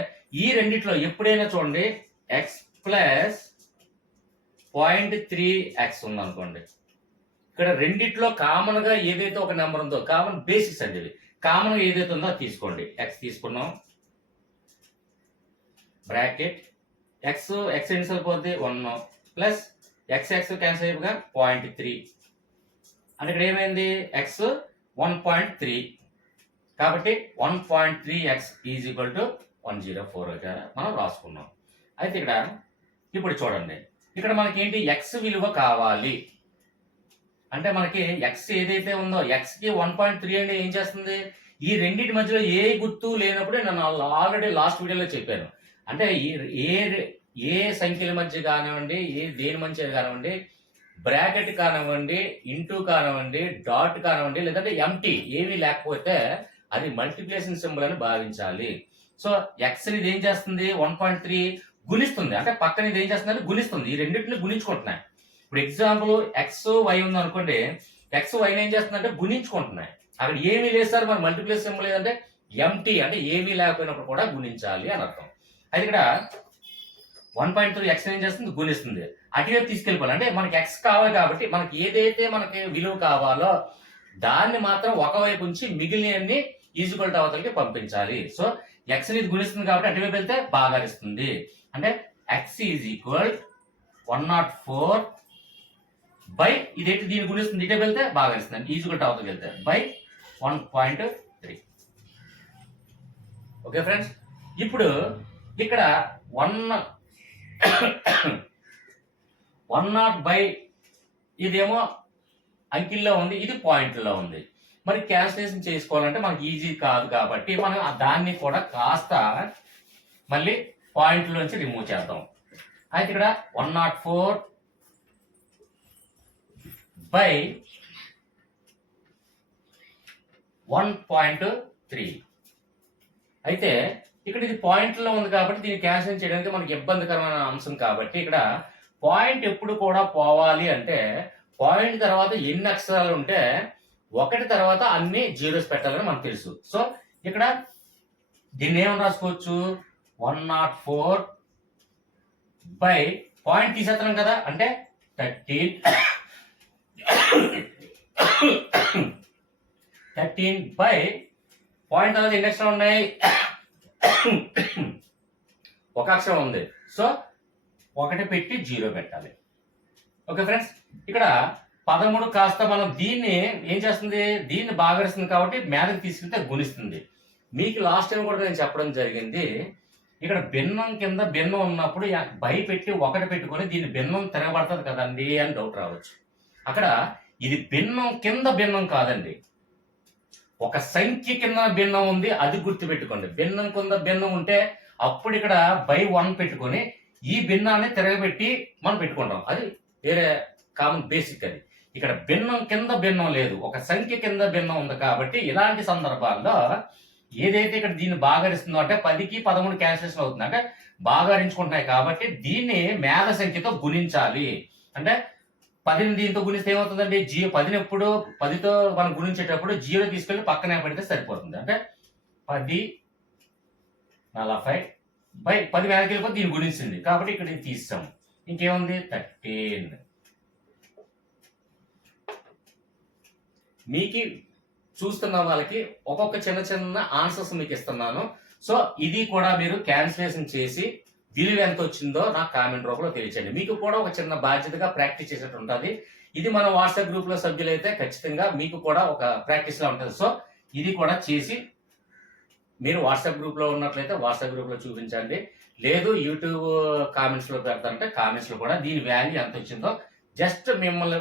ఈ రెండిట్లో ఎప్పుడైనా చూడండి ఎక్స్ ప్లస్ 0.3x ఉందనుకోండి, ఇక్కడ రెండిట్లో కామన్ గా ఏదైతే ఒక నెంబర్ ఉందో, కామన్ బేసిక్స్ అండి, ఇది కామన్ గా ఏదైతే ఉందో తీసుకోండి. ఎక్స్ తీసుకున్నాం, బ్రాకెట్ ఎక్స్ ఎన్ని సార్లు పోతే 1 ప్లస్ ఎక్స్ క్యాన్సిల్ అయిపోగా 0.3, అంటే ఇక్కడ ఏమైంది? ఎక్స్ 1.3 కాబట్టి 1.3x ఈజ్ ఈక్వల్ టు 104 మనం రాసుకున్నాం. అయితే ఇక్కడ ఇప్పుడు చూడండి, ఇక్కడ మనకి ఏంటి ఎక్స్ విలువ కావాలి అంటే మనకి ఎక్స్ ఏదైతే ఉందో ఎక్స్కి 1.3 అంటే ఏం చేస్తుంది, ఈ రెండింటి మధ్యలో ఏ గుర్తు లేనప్పుడే నేను ఆల్రెడీ లాస్ట్ వీడియోలో చెప్పాను. అంటే ఏ ఏ సంఖ్యల మధ్య కానివ్వండి, ఏ దేని మధ్య కానివ్వండి, బ్రాకెట్ కానివ్వండి, ఇంటూ కానివ్వండి, డాట్ కానివ్వండి, లేదంటే ఎంటీ ఏమీ లేకపోతే అది మల్టిప్లికేషన్ సింబల్ అని భావించాలి. సో ఎక్స్ ఇది ఏం చేస్తుంది, 1.3 గుణిస్తుంది, అంటే పక్కన ఇది ఏం చేస్తుంది, గుణిస్తుంది. ఈ రెండింటిని గుణించుకుంటున్నాయి. ఇప్పుడు ఎగ్జాంపుల్ ఎక్స్ వై ఉంది అనుకోండి, ఎక్స్ వైని ఏం చేస్తుందంటే గుణించుకుంటున్నాయి. అక్కడ ఏమీ లేదు సార్, మరి మల్టిప్లికేషన్ సింబల్ లేదంటే ఎంటీ, అంటే ఏమీ లేకపోయినప్పుడు కూడా గుణించాలి అని అర్థం. అయితే ఇక్కడ 1.3 ఎక్స్ ఏం చేస్తుంది, గుణిస్తుంది. అటువైపు తీసుకెళ్ళిపోవాలి, అంటే మనకి ఎక్స్ కావాలి కాబట్టి మనకి ఏదైతే మనకి విలువ కావాలో దాన్ని మాత్రం ఒకవైపు ఉంచి మిగిలినన్ని ఈజ్వల్ టు అవతలకి పంపించాలి. సో ఎక్స్ ఇది గుణిస్తుంది కాబట్టి అటువైపు వెళ్తే భాగారిస్తుంది. అంటే ఎక్స్ ఈజ్ ఈక్వల్ 104 బై ఇదేంటి దీన్ని గుణిస్తుంది, ఇటే వెళ్తే భాగారిస్తుంది, ఈజ్వల్ టు అవతలకి వెళ్తే బై 1.3. ఓకే ఫ్రెండ్స్, ఇప్పుడు ఇక్కడ 100 బై ఇదేమో అంకిల్లో ఉంది, ఇది పాయింట్లో ఉంది. మరి క్యాల్కులేషన్ చేసుకోవాలంటే మనకి ఈజీ కాదు కాబట్టి మనం దాన్ని కూడా కాస్త మళ్ళీ పాయింట్లోంచి రిమూవ్ చేద్దాం. అయితే ఇక్కడ 104 బై 1.3. అయితే ఇక్కడ ఇది పాయింట్లో ఉంది కాబట్టి దీన్ని క్యాన్సిల్ చేయడానికి మనకి ఇబ్బందికరమైన అంశం కాబట్టి ఇక్కడ పాయింట్ ఎప్పుడు కూడా పోవాలి అంటే పాయింట్ తర్వాత ఎన్ని అక్షరాలు ఉంటే ఒకటి తర్వాత అన్ని జీరోస్ పెట్టాలని మనకు తెలుసు. సో ఇక్కడ దీన్ని ఏమని రాసుకోవచ్చు, 104 బై పాయింట్ తీసేస్తున్నాం కదా, అంటే 13 బై పాయింట్ తర్వాత ఎన్ని అక్షరాలు ఉన్నాయి, ఒక అక్షరం ఉంది. సో ఒకటి పెట్టి జీరో పెట్టాలి. ఓకే ఫ్రెండ్స్, ఇక్కడ 13 కాస్త మనం దీన్ని ఏం చేస్తుంది, దీన్ని భాగరిస్తుంది కాబట్టి మేరకు తీసుకుంటే గుణిస్తుంది. మీకు లాస్ట్ టైం కూడా నేను చెప్పడం జరిగింది, ఇక్కడ భిన్నం కింద భిన్నం ఉన్నప్పుడు బై పెట్టి ఒకటి పెట్టుకొని దీన్ని భిన్నం తిరగబడుతుంది కదండి అని డౌట్ రావచ్చు. అక్కడ ఇది భిన్నం కింద భిన్నం కాదండి, ఒక సంఖ్య కింద భిన్నం ఉంది, అది గుర్తుపెట్టుకోండి. భిన్నం కింద భిన్నం ఉంటే అప్పుడు ఇక్కడ బై 1 పెట్టుకొని ఈ భిన్నాన్ని తిరగబెట్టి మనం పెట్టుకుంటాం, అది వేరే కామన్ బేసిక్. అది ఇక్కడ భిన్నం కింద భిన్నం లేదు, ఒక సంఖ్య కింద భిన్నం ఉంది కాబట్టి ఇలాంటి సందర్భాల్లో ఏదైతే ఇక్కడ దీన్ని భాగరిస్తుందో అంటే 10కి 13 క్యాన్సిలేషన్ అవుతుంది, అంటే భాగరించుకుంటున్నాయి కాబట్టి దీన్ని మేధ సంఖ్యతో గుణించాలి. అంటే 10ని దీంతో గుణిస్తే ఏమవుతుందండి, 10ని ఎప్పుడు 10తో మనం గుణించేటప్పుడు 0 తీసుకెళ్ళి పక్కనే పెడితే సరిపోతుంది. అంటే 10 40 బై 10 మేరకు వెళ్ళిపోతే దీన్ని గుణించింది కాబట్టి ఇక్కడ తీస్తాం. ఇంకేముంది 13. మీకు చూస్తున్న వాళ్ళకి ఒక్కొక్క చిన్న చిన్న ఆన్సర్స్ మీకు ఇస్తున్నాను. సో ఇది కూడా మీరు క్యాన్సిలేషన్ చేసి విలువ ఎంత వచ్చిందో నాకు కామెంట్ రూపంలో తెలియచేయండి. మీకు కూడా ఒక చిన్న బాధ్యతగా ప్రాక్టీస్ చేసేట్టు ఉంటుంది. ఇది మన వాట్సాప్ గ్రూప్ లో సభ్యులైతే ఖచ్చితంగా మీకు కూడా ఒక ప్రాక్టీస్ లా ఉంటుంది. సో ఇది కూడా చేసి మీరు వాట్సాప్ గ్రూప్ లో ఉన్నట్లయితే వాట్సాప్ గ్రూప్ లో చూపించండి, లేదు యూట్యూబ్ కామెంట్స్ లో పెడతారంటే కామెంట్స్ లో కూడా దీని వాల్యూ ఎంత వచ్చిందో జస్ట్ మిమ్మల్ని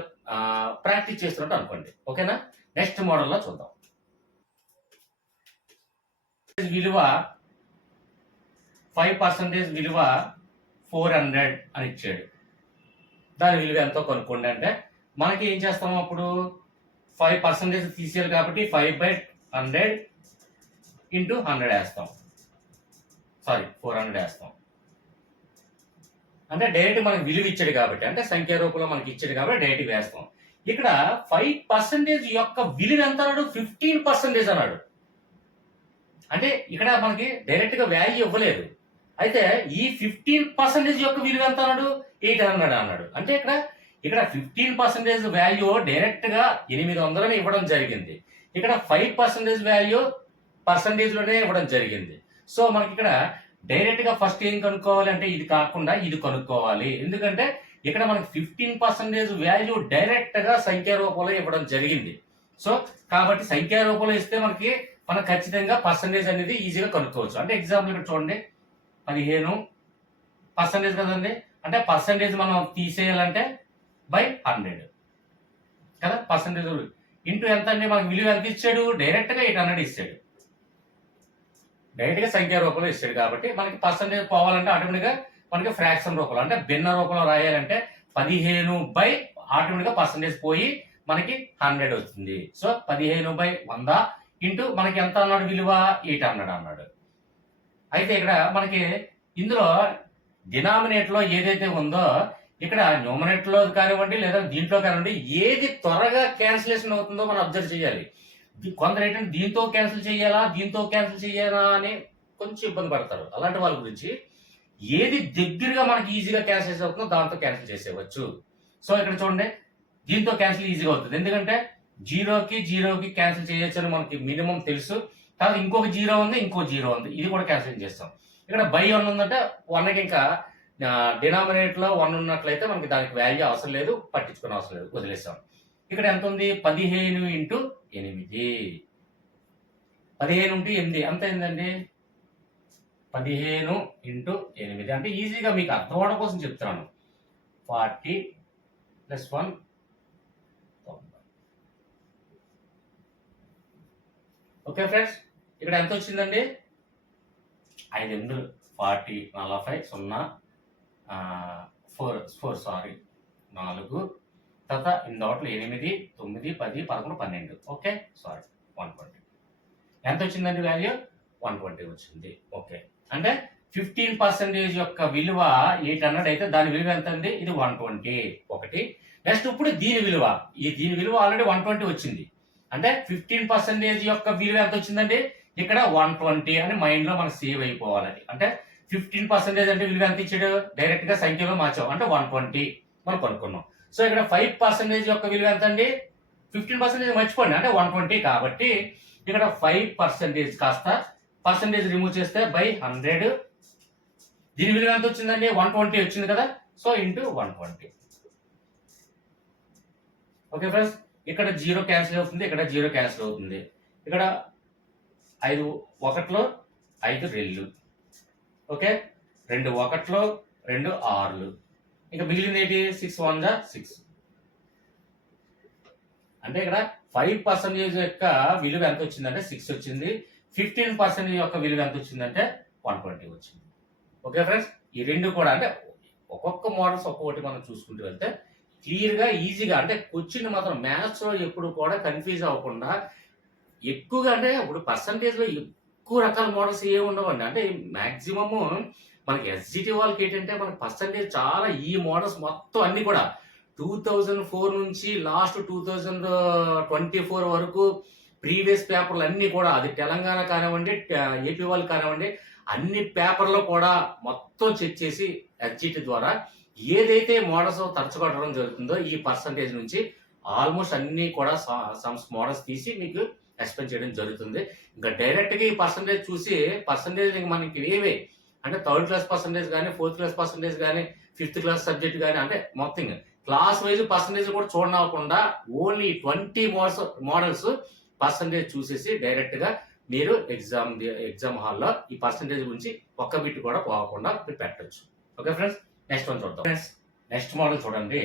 ప్రాక్టీస్ చేస్తున్నట్టు అనుకోండి. ఓకేనా, నెక్స్ట్ మోడల్లో చూద్దాం. విలువ 5% విలువ 400 అని ఇచ్చాడు. దాని విలువ ఎంతో కనుక్కోండి అంటే మనకి ఏం చేస్తాము, అప్పుడు 5% తీసేయాలి కాబట్టి 5/100 ఇంటూ 100 వేస్తాం, సారీ 400 వేస్తాం. అంటే డైరెక్ట్ మనకి విలువ ఇచ్చాడు కాబట్టి, అంటే సంఖ్య రూపంలో మనకి ఇచ్చాడు కాబట్టి డైరెక్ట్ వేస్తాం. ఇక్కడ 5% యొక్క విలువ ఎంత అన్నాడు, 15% అన్నాడు. అంటే ఇక్కడ మనకి డైరెక్ట్ గా వాల్యూ ఇవ్వలేదు. అయితే ఈ 15% యొక్క విలువ ఎంత అన్నాడు, 800 అన్నాడు. అంటే ఇక్కడ 15% వాల్యూ డైరెక్ట్ గా 800 ఇవ్వడం జరిగింది. ఇక్కడ 5% వాల్యూ పర్సంటేజ్ లోనే ఇవ్వడం జరిగింది. సో మనకి ఇక్కడ డైరెక్ట్ గా ఫస్ట్ ఏం కనుక్కోవాలి అంటే ఇది కాకుండా ఇది కనుక్కోవాలి. ఎందుకంటే ఇక్కడ మనకి 15% వాల్యూ డైరెక్ట్ గా సంఖ్యా రూపంలో ఇవ్వడం జరిగింది. సో కాబట్టి సంఖ్యా రూపంలో ఇస్తే మనకి మనం ఖచ్చితంగా పర్సంటేజ్ అనేది ఈజీగా కనుక్కోవచ్చు. అంటే ఎగ్జాంపుల్ ఇక్కడ చూడండి 15% కదండి. అంటే పర్సంటేజ్ మనం తీసేయాలంటే బై 100 కదా. పర్సంటేజ్ ఇంటూ ఎంత అండి, మనకు విలువ ఎంత ఇచ్చాడు, డైరెక్ట్ గా 800 ఇచ్చాడు. డైరెక్ట్ గా సంఖ్యా రూపంలో ఇచ్చాడు కాబట్టి మనకి పర్సంటేజ్ పోవాలంటే ఆటోమేటిక్ గా మనకి ఫ్రాక్షన్ రూపంలో అంటే భిన్న రూపంలో రాయాలంటే 15 బై ఆటోమేటిక్ గా పర్సంటేజ్ పోయి మనకి 100 వస్తుంది. సో 15/100 ఇంటూ మనకి ఎంత అన్నాడు విలువ 800 అన్నాడు. అయితే ఇక్కడ మనకి ఇందులో డినామినేటర్ లో ఏదైతే ఉందో ఇక్కడ న్యూమరేటర్ లో కానివ్వండి లేదా దీంట్లో కానివ్వండి ఏది త్వరగా క్యాన్సిలేషన్ అవుతుందో మనం అబ్జర్వ్ చేయాలి. కొందరు ఏంటంటే దీంతో క్యాన్సిల్ చేయాలా దీంతో క్యాన్సిల్ చేయాలా అని కొంచెం ఇబ్బంది పడతారు. అలాంటి వాళ్ళ గురించి ఏది దగ్గరగా మనకి ఈజీగా క్యాన్సిల్ అవుతుందో దాంతో క్యాన్సిల్ చేసేవచ్చు. సో ఇక్కడ చూడండి దీంతో క్యాన్సిల్ ఈజీగా అవుతుంది, ఎందుకంటే జీరోకి క్యాన్సిల్ చేయొచ్చు అని మనకి మినిమం తెలుసు. తర్వాత ఇంకొక జీరో ఉంది, ఇంకో జీరో ఉంది, ఇది కూడా క్యాన్సిల్ చేస్తాం. ఇక్కడ బై 1 ఉందంటే 1కి ఇంకా డినామినేటర్ లో 1 ఉన్నట్లయితే మనకి దానికి వాల్యూ అవసరం లేదు, పట్టించుకునే అవసరం లేదు, వదిలేస్తాం. ఇక్కడ ఎంత ఉంది 15 ఇంటూ 8 15 ఇంటూ 8 ఎంత అయిందండి 15 ఇంటూ 8 అంటే ఈజీగా మీకు అర్థం అవడం కోసం చెప్తున్నాను. 40 + 1 ఓకే ఫ్రెండ్స్, ఇక్కడ ఎంత వచ్చిందండి 5 8 40 40 0 4 సారీ 4 తర్వాత ఇందోట్లో 8 9 10 11 12 ఓకే సారీ 120 ఎంత వచ్చిందండి వాల్యూ 120 వచ్చింది. ఓకే అంటే 15% యొక్క విలువ 800 అయితే దాని విలువ ఎంత అండి, ఇది 120 ఒకటి. నెక్స్ట్ ఇప్పుడు దీని విలువ ఆల్రెడీ 120 వచ్చింది. అంటే 15% యొక్క విలువ ఎంత వచ్చిందండి, ఇక్కడ 120 అని మైండ్ లో మనకు సేవ్ అయిపోవాలండి. అంటే 15% అంటే విలువ ఎంత ఇచ్చాడు, డైరెక్ట్ గా సంఖ్యలో మార్చాం అంటే 120 మనం కనుక్కున్నాం. సో ఇక్కడ 5% యొక్క విలువ ఎంత అండి, 15% మర్చిపోండి అంటే 120 కాబట్టి ఇక్కడ 5% కాస్త పర్సంటేజ్ రిమూవ్ చేస్తే బై 100 దీని విలువ ఎంత వచ్చిందండి 120 వచ్చింది కదా. సో ఇంటూ 120 ఓకే ఫ్రెండ్స్, ఇక్కడ 0 క్యాన్సిల్ అవుతుంది, ఇక్కడ 0 క్యాన్సిల్ అవుతుంది. ఇక్కడ 5 1లో 5 2 ఓకే 2 1లో 2 6 ఇంకా మిగిలింది ఏంటి 6 1 6 అంటే ఇక్కడ 5% యొక్క విలువ ఎంత వచ్చిందంటే 6 వచ్చింది. 15% యొక్క విలువ ఎంత వచ్చిందంటే 120 వచ్చింది. ఓకే ఫ్రెండ్స్, ఈ రెండు కూడా అంటే ఒక్కొక్క మోడల్స్ ఒక్కొక్కటి మనం చూసుకుంటూ వెళ్తే క్లియర్ గా ఈజీగా అంటే క్వశ్చన్ మాత్రం మ్యాథ్స్ లో ఎప్పుడు కూడా కన్ఫ్యూజ్ అవ్వకుండా ఎక్కువగా అంటే ఇప్పుడు పర్సంటేజ్ లో ఎక్కువ రకాల మోడల్స్ ఏ ఉండవండి. అంటే మాక్సిమము మనకి ఎస్జిటి వాళ్ళకి ఏంటంటే మనకి పర్సంటేజ్ చాలా ఈ మోడల్స్ మొత్తం అన్ని కూడా 2004 నుంచి లాస్ట్ 2024 వరకు ప్రీవియస్ పేపర్లు అన్ని కూడా అది తెలంగాణ కానివ్వండి ఏపీ వాళ్ళు కానివ్వండి అన్ని పేపర్లో కూడా మొత్తం చెక్ చేసి ఎస్జిటి ద్వారా ఏదైతే మోడల్స్ తరచుకోవడం జరుగుతుందో ఈ పర్సంటేజ్ నుంచి ఆల్మోస్ట్ అన్ని కూడా సమ్స్ మోడల్స్ తీసి మీకు ఎక్స్ప్లెయిన్ చేయడం జరుగుతుంది. ఇంకా డైరెక్ట్ గా ఈ పర్సంటేజ్ చూసి పర్సంటేజ్ మనకి ఏవే అంటే 3rd క్లాస్ పర్సంటేజ్ కానీ 4th క్లాస్ పర్సంటేజ్ కానీ 5th క్లాస్ సబ్జెక్ట్ కానీ అంటే మొత్తం క్లాస్ వైజ్ పర్సంటేజ్ కూడా చూడనవ్వకుండా ఓన్లీ 20 మోడల్స్ పర్సంటేజ్ చూసేసి డైరెక్ట్ గా మీరు ఎగ్జామ్ హాల్లో ఈ పర్సంటేజ్ గురించి ఒక్క బిట్ కూడా పోకుండా మీరు పెట్టచ్చు. ఓకే ఫ్రెండ్స్, నెక్స్ట్ వన్ చూద్దాం. ఫ్రెండ్స్ నెక్స్ట్ మోడల్ చూడండి.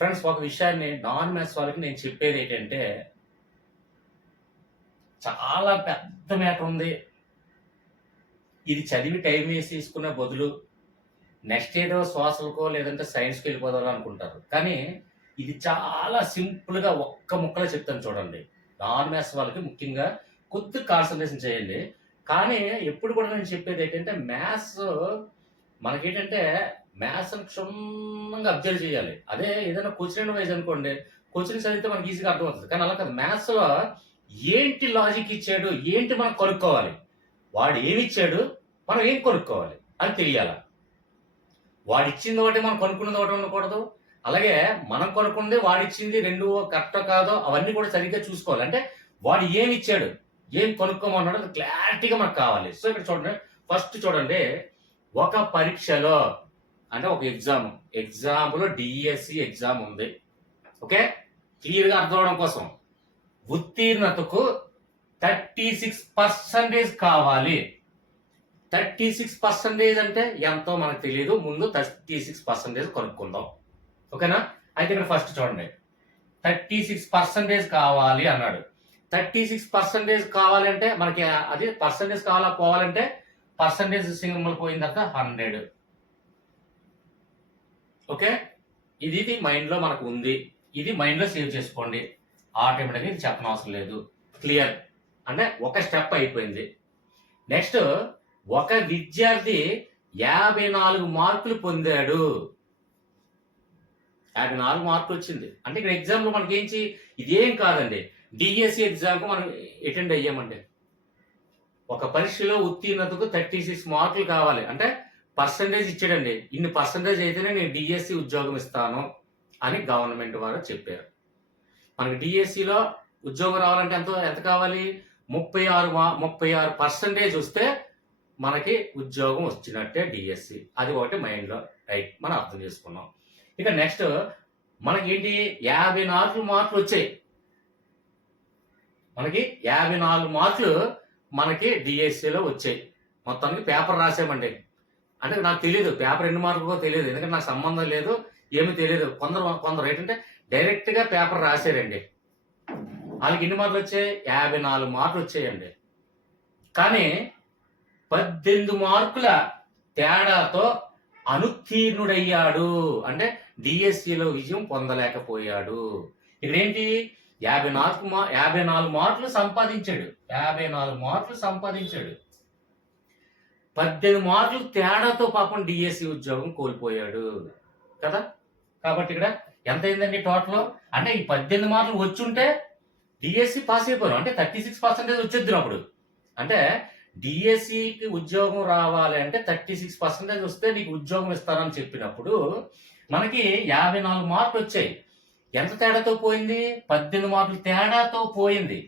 ఫ్రెండ్స్ ఒక విషయాన్ని నాన్ మ్యాథ్స్ వాళ్ళకి నేను చెప్పేది ఏంటంటే చాలా పెద్ద మ్యాటర్ ఉంది. ఇది చదివి టైం వేసి తీసుకునే బదులు నెక్స్ట్ ఏదో సోషల్కో లేదంటే సైన్స్కి వెళ్ళిపోదాం అనుకుంటారు. కానీ ఇది చాలా సింపుల్ గా ఒక్క ముక్కలో చెప్తాను చూడండి. నాన్ మ్యాథ్స్ వాళ్ళకి ముఖ్యంగా కొద్ది కాన్సన్ట్రేషన్ చేయండి. కానీ ఎప్పుడు కూడా నేను చెప్పేది ఏంటంటే మ్యాథ్స్ మనకేంటంటే మ్యాథ్స్ క్షుణ్ణంగా అబ్జర్వ్ చేయాలి. అదే ఏదైనా క్వశ్చన్ వైజ్ అనుకోండి, క్వశ్చన్ చదివితే మనకి ఈజీగా అర్థమవుతుంది. కానీ అలా కాదు, మ్యాథ్స్ లో ఏంటి లాజిక్ ఇచ్చాడు, ఏంటి మనం కొనుక్కోవాలి, వాడు ఏమి ఇచ్చాడు మనం ఏం కొనుక్కోవాలి అని తెలియాలి. వాడు ఇచ్చింది ఒకటి మనం కొనుక్కున్నది ఒకటి ఉండకూడదు. అలాగే మనం కొనుక్కుంది వాడిచ్చింది రెండు కరెక్టో కాదో అవన్నీ కూడా సరిగ్గా చూసుకోవాలి. అంటే వాడు ఏమి ఇచ్చాడు ఏం కొనుక్కోమన్నాడు అది క్లారిటీగా మనకు కావాలి. సో ఇక్కడ చూడండి, ఫస్ట్ చూడండి, ఒక పరీక్షలో అంటే ఒక ఎగ్జామ్లో డిఎస్సి ఎగ్జామ్ ఉంది. ఓకే, క్లియర్గా అర్థం అవడం కోసం ఉత్తీర్ణతకు 36% కావాలి. 36% అంటే ఎంతో మనకు తెలియదు. ముందు 36% కనుక్కుందాం. ఓకేనా? అయితే ఇక్కడ ఫస్ట్ చూడండి, 36% కావాలి అన్నాడు. 36% కావాలంటే మనకి అది పర్సంటేజ్ కావాలా పోవాలంటే పర్సంటేజ్ సింబల్ పోయిన తర్వాత 100. ఓకే, ఇది మైండ్ లో మనకు ఉంది. ఇది మైండ్ లో సేవ్ చేసుకోండి. ఆటోమేటిక్గా ఇది చెప్పనవసరం లేదు. క్లియర్ అంటే ఒక స్టెప్ అయిపోయింది. నెక్స్ట్, ఒక విద్యార్థి 54 మార్కులు పొందాడు. 54 మార్కులు వచ్చింది అంటే ఇక్కడ ఎగ్జామ్ లో మనకి ఏంటి, ఇదేం కాదండి, డిఎస్సి ఎగ్జామ్ కు మనం అటెండ్ అయ్యామండి. ఒక పరీక్షలో ఉత్తీర్ణతకు 36 మార్కులు కావాలి అంటే పర్సంటేజ్ ఇచ్చాడండి. ఇన్ని పర్సంటేజ్ అయితేనే నేను డిఎస్సి ఉద్యోగం ఇస్తాను అని గవర్నమెంట్ వారు చెప్పారు. మనకి డిఎస్సిలో ఉద్యోగం రావాలంటే ఎంత కావాలి, 36% వస్తే మనకి ఉద్యోగం వచ్చినట్టే డిఎస్సి. అది ఒకటి మైండ్ లో రైట్ మనం అర్థం చేసుకున్నాం. ఇక నెక్స్ట్ మనకి ఏంటి, 54 మార్కులు వచ్చాయి. మనకి 54 మార్కులు మనకి డిఎస్సిలో వచ్చాయి. మొత్తానికి పేపర్ రాసామండి. అంటే నాకు తెలియదు పేపర్ ఎన్ని మార్కులకో తెలియదు, ఎందుకంటే నాకు సంబంధం లేదు, ఏమీ తెలియదు. కొందరు ఏంటంటే డైరెక్ట్ గా పేపర్ రాశారండి. వాళ్ళకి ఎన్ని మార్కులు వచ్చాయి, 54 మార్కులు వచ్చాయండి. కానీ 18 మార్కుల తేడాతో అనుత్తీర్ణుడయ్యాడు. అంటే డిఎస్సిలో విజయం పొందలేకపోయాడు. ఇక్కడేంటి, 54 మార్కులు సంపాదించాడు. 54 మార్కులు సంపాదించాడు. 18 మార్కులు తేడాతో పాపం డిఎస్సి ఉద్యోగం కోల్పోయాడు కదా. కాబట్టి ఇక్కడ ఎంత అయిందండి టోటల్, అంటే ఈ 18 మార్కులు వచ్చుంటే డిఎస్సి పాస్ అయిపోయారు అంటే 36% వచ్చేద్దు. అప్పుడు అంటే డిఎస్సికి ఉద్యోగం రావాలి అంటే 36% వస్తే నీకు ఉద్యోగం ఇస్తానని చెప్పినప్పుడు మనకి 54 మార్కులు వచ్చాయి. ఎంత తేడాతో పోయింది, 18 మార్కులు తేడాతో పోయింది.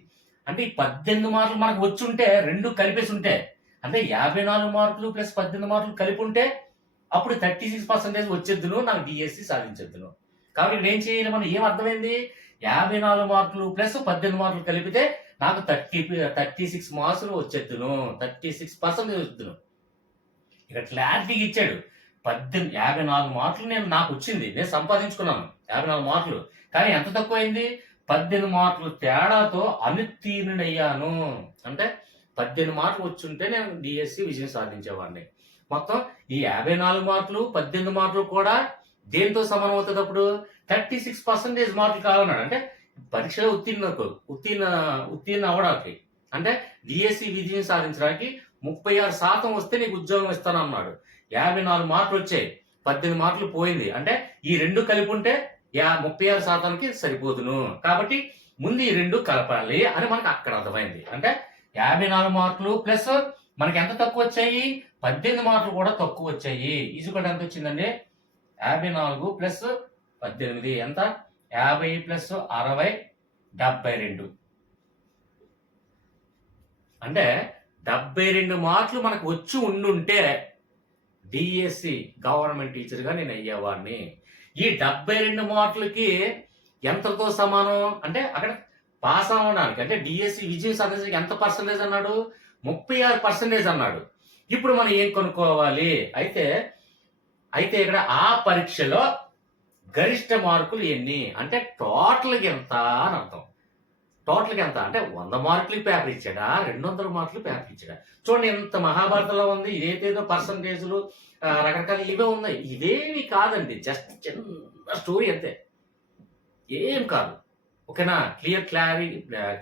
అంటే ఈ 18 మార్కులు మనకు వచ్చుంటే రెండు కలిపేసి ఉంటే అంటే 54 మార్కులు ప్లస్ 18 మార్కులు కలిపి ఉంటే అప్పుడు 36% వచ్చేద్దును, నాకు డిఎస్సి సాధించద్దును. కాబట్టి ఇక్కడ ఏం చేయాలి, మనం ఏం అర్థమైంది, 54 మార్కులు ప్లస్ 18 మార్కులు కలిపితే నాకు 36 మార్కులు వచ్చేద్దును, 36% వచ్చేద్దును. ఇక్కడ క్లారిటీగా ఇచ్చాడు. 54 మార్కులు నాకు వచ్చింది, నేను సంపాదించుకున్నాను 54 మార్కులు. కానీ ఎంత తక్కువైంది, 18 మార్కులు తేడాతో అనుత్తీర్ణుడయ్యాను. అంటే 18 మార్కులు వచ్చుంటే నేను డిఎస్సి విజయం సాధించేవాడిని. మొత్తం ఈ 54 మార్కులు 18 మార్కులు కూడా దేంతో సమానం అవుతుంది, అప్పుడు 36% మార్కులు కావాలన్నాడు. అంటే పరీక్షలో ఉత్తీర్ణ అవ్వడానికి అంటే డిఎస్సి విజయం సాధించడానికి 36% వస్తే నీకు ఉద్యోగం ఇస్తాను అన్నాడు. 54 మార్కులు వచ్చాయి, 18 మార్కులు పోయింది. అంటే ఈ రెండు కలిపి ఉంటే 36%కి సరిపోతును. కాబట్టి ముందు ఈ రెండు కలపాలి అని మనకు అక్కడ అర్థమైంది. అంటే 54 మార్కులు ప్లస్ మనకి ఎంత తక్కువ వచ్చాయి, 18 మార్కులు కూడా తక్కువ వచ్చాయి. ఈజీగా ఎంత వచ్చిందండి, 54 ప్లస్ 18 ఎంత, 50 ప్లస్ 60 72. అంటే 72 మార్కులు మనకు వచ్చి ఉండుంటే డిఎస్సి గవర్నమెంట్ టీచర్ గా నేను అయ్యేవాడిని. ఈ 72 మార్కులకి ఎంతతో సమానం అంటే అక్కడ పాస్ అవ్వడానికి అంటే డిఎస్సి విజయం సాధించడానికి ఎంత పర్సంటేజ్ అన్నాడు, 36% అన్నాడు. ఇప్పుడు మనం ఏం కనుక్కోవాలి, అయితే ఇక్కడ ఆ పరీక్షలో గరిష్ట మార్కులు ఎన్ని అంటే టోటల్గా ఎంత అని అర్థం. టోటల్గా ఎంత అంటే 100 మార్కులకి పేపర్ ఇచ్చాడా, 200 మార్కులు పేపర్ ఇచ్చాడా. చూడండి ఎంత మహాభారతంలో ఉంది, ఇదేదో పర్సంటేజ్లు రకరకాల ఇవే ఉన్నాయి. ఇవేవి కాదండి, జస్ట్ చిన్న స్టోరీ అంతే, ఏం కాదు. ఓకేనా,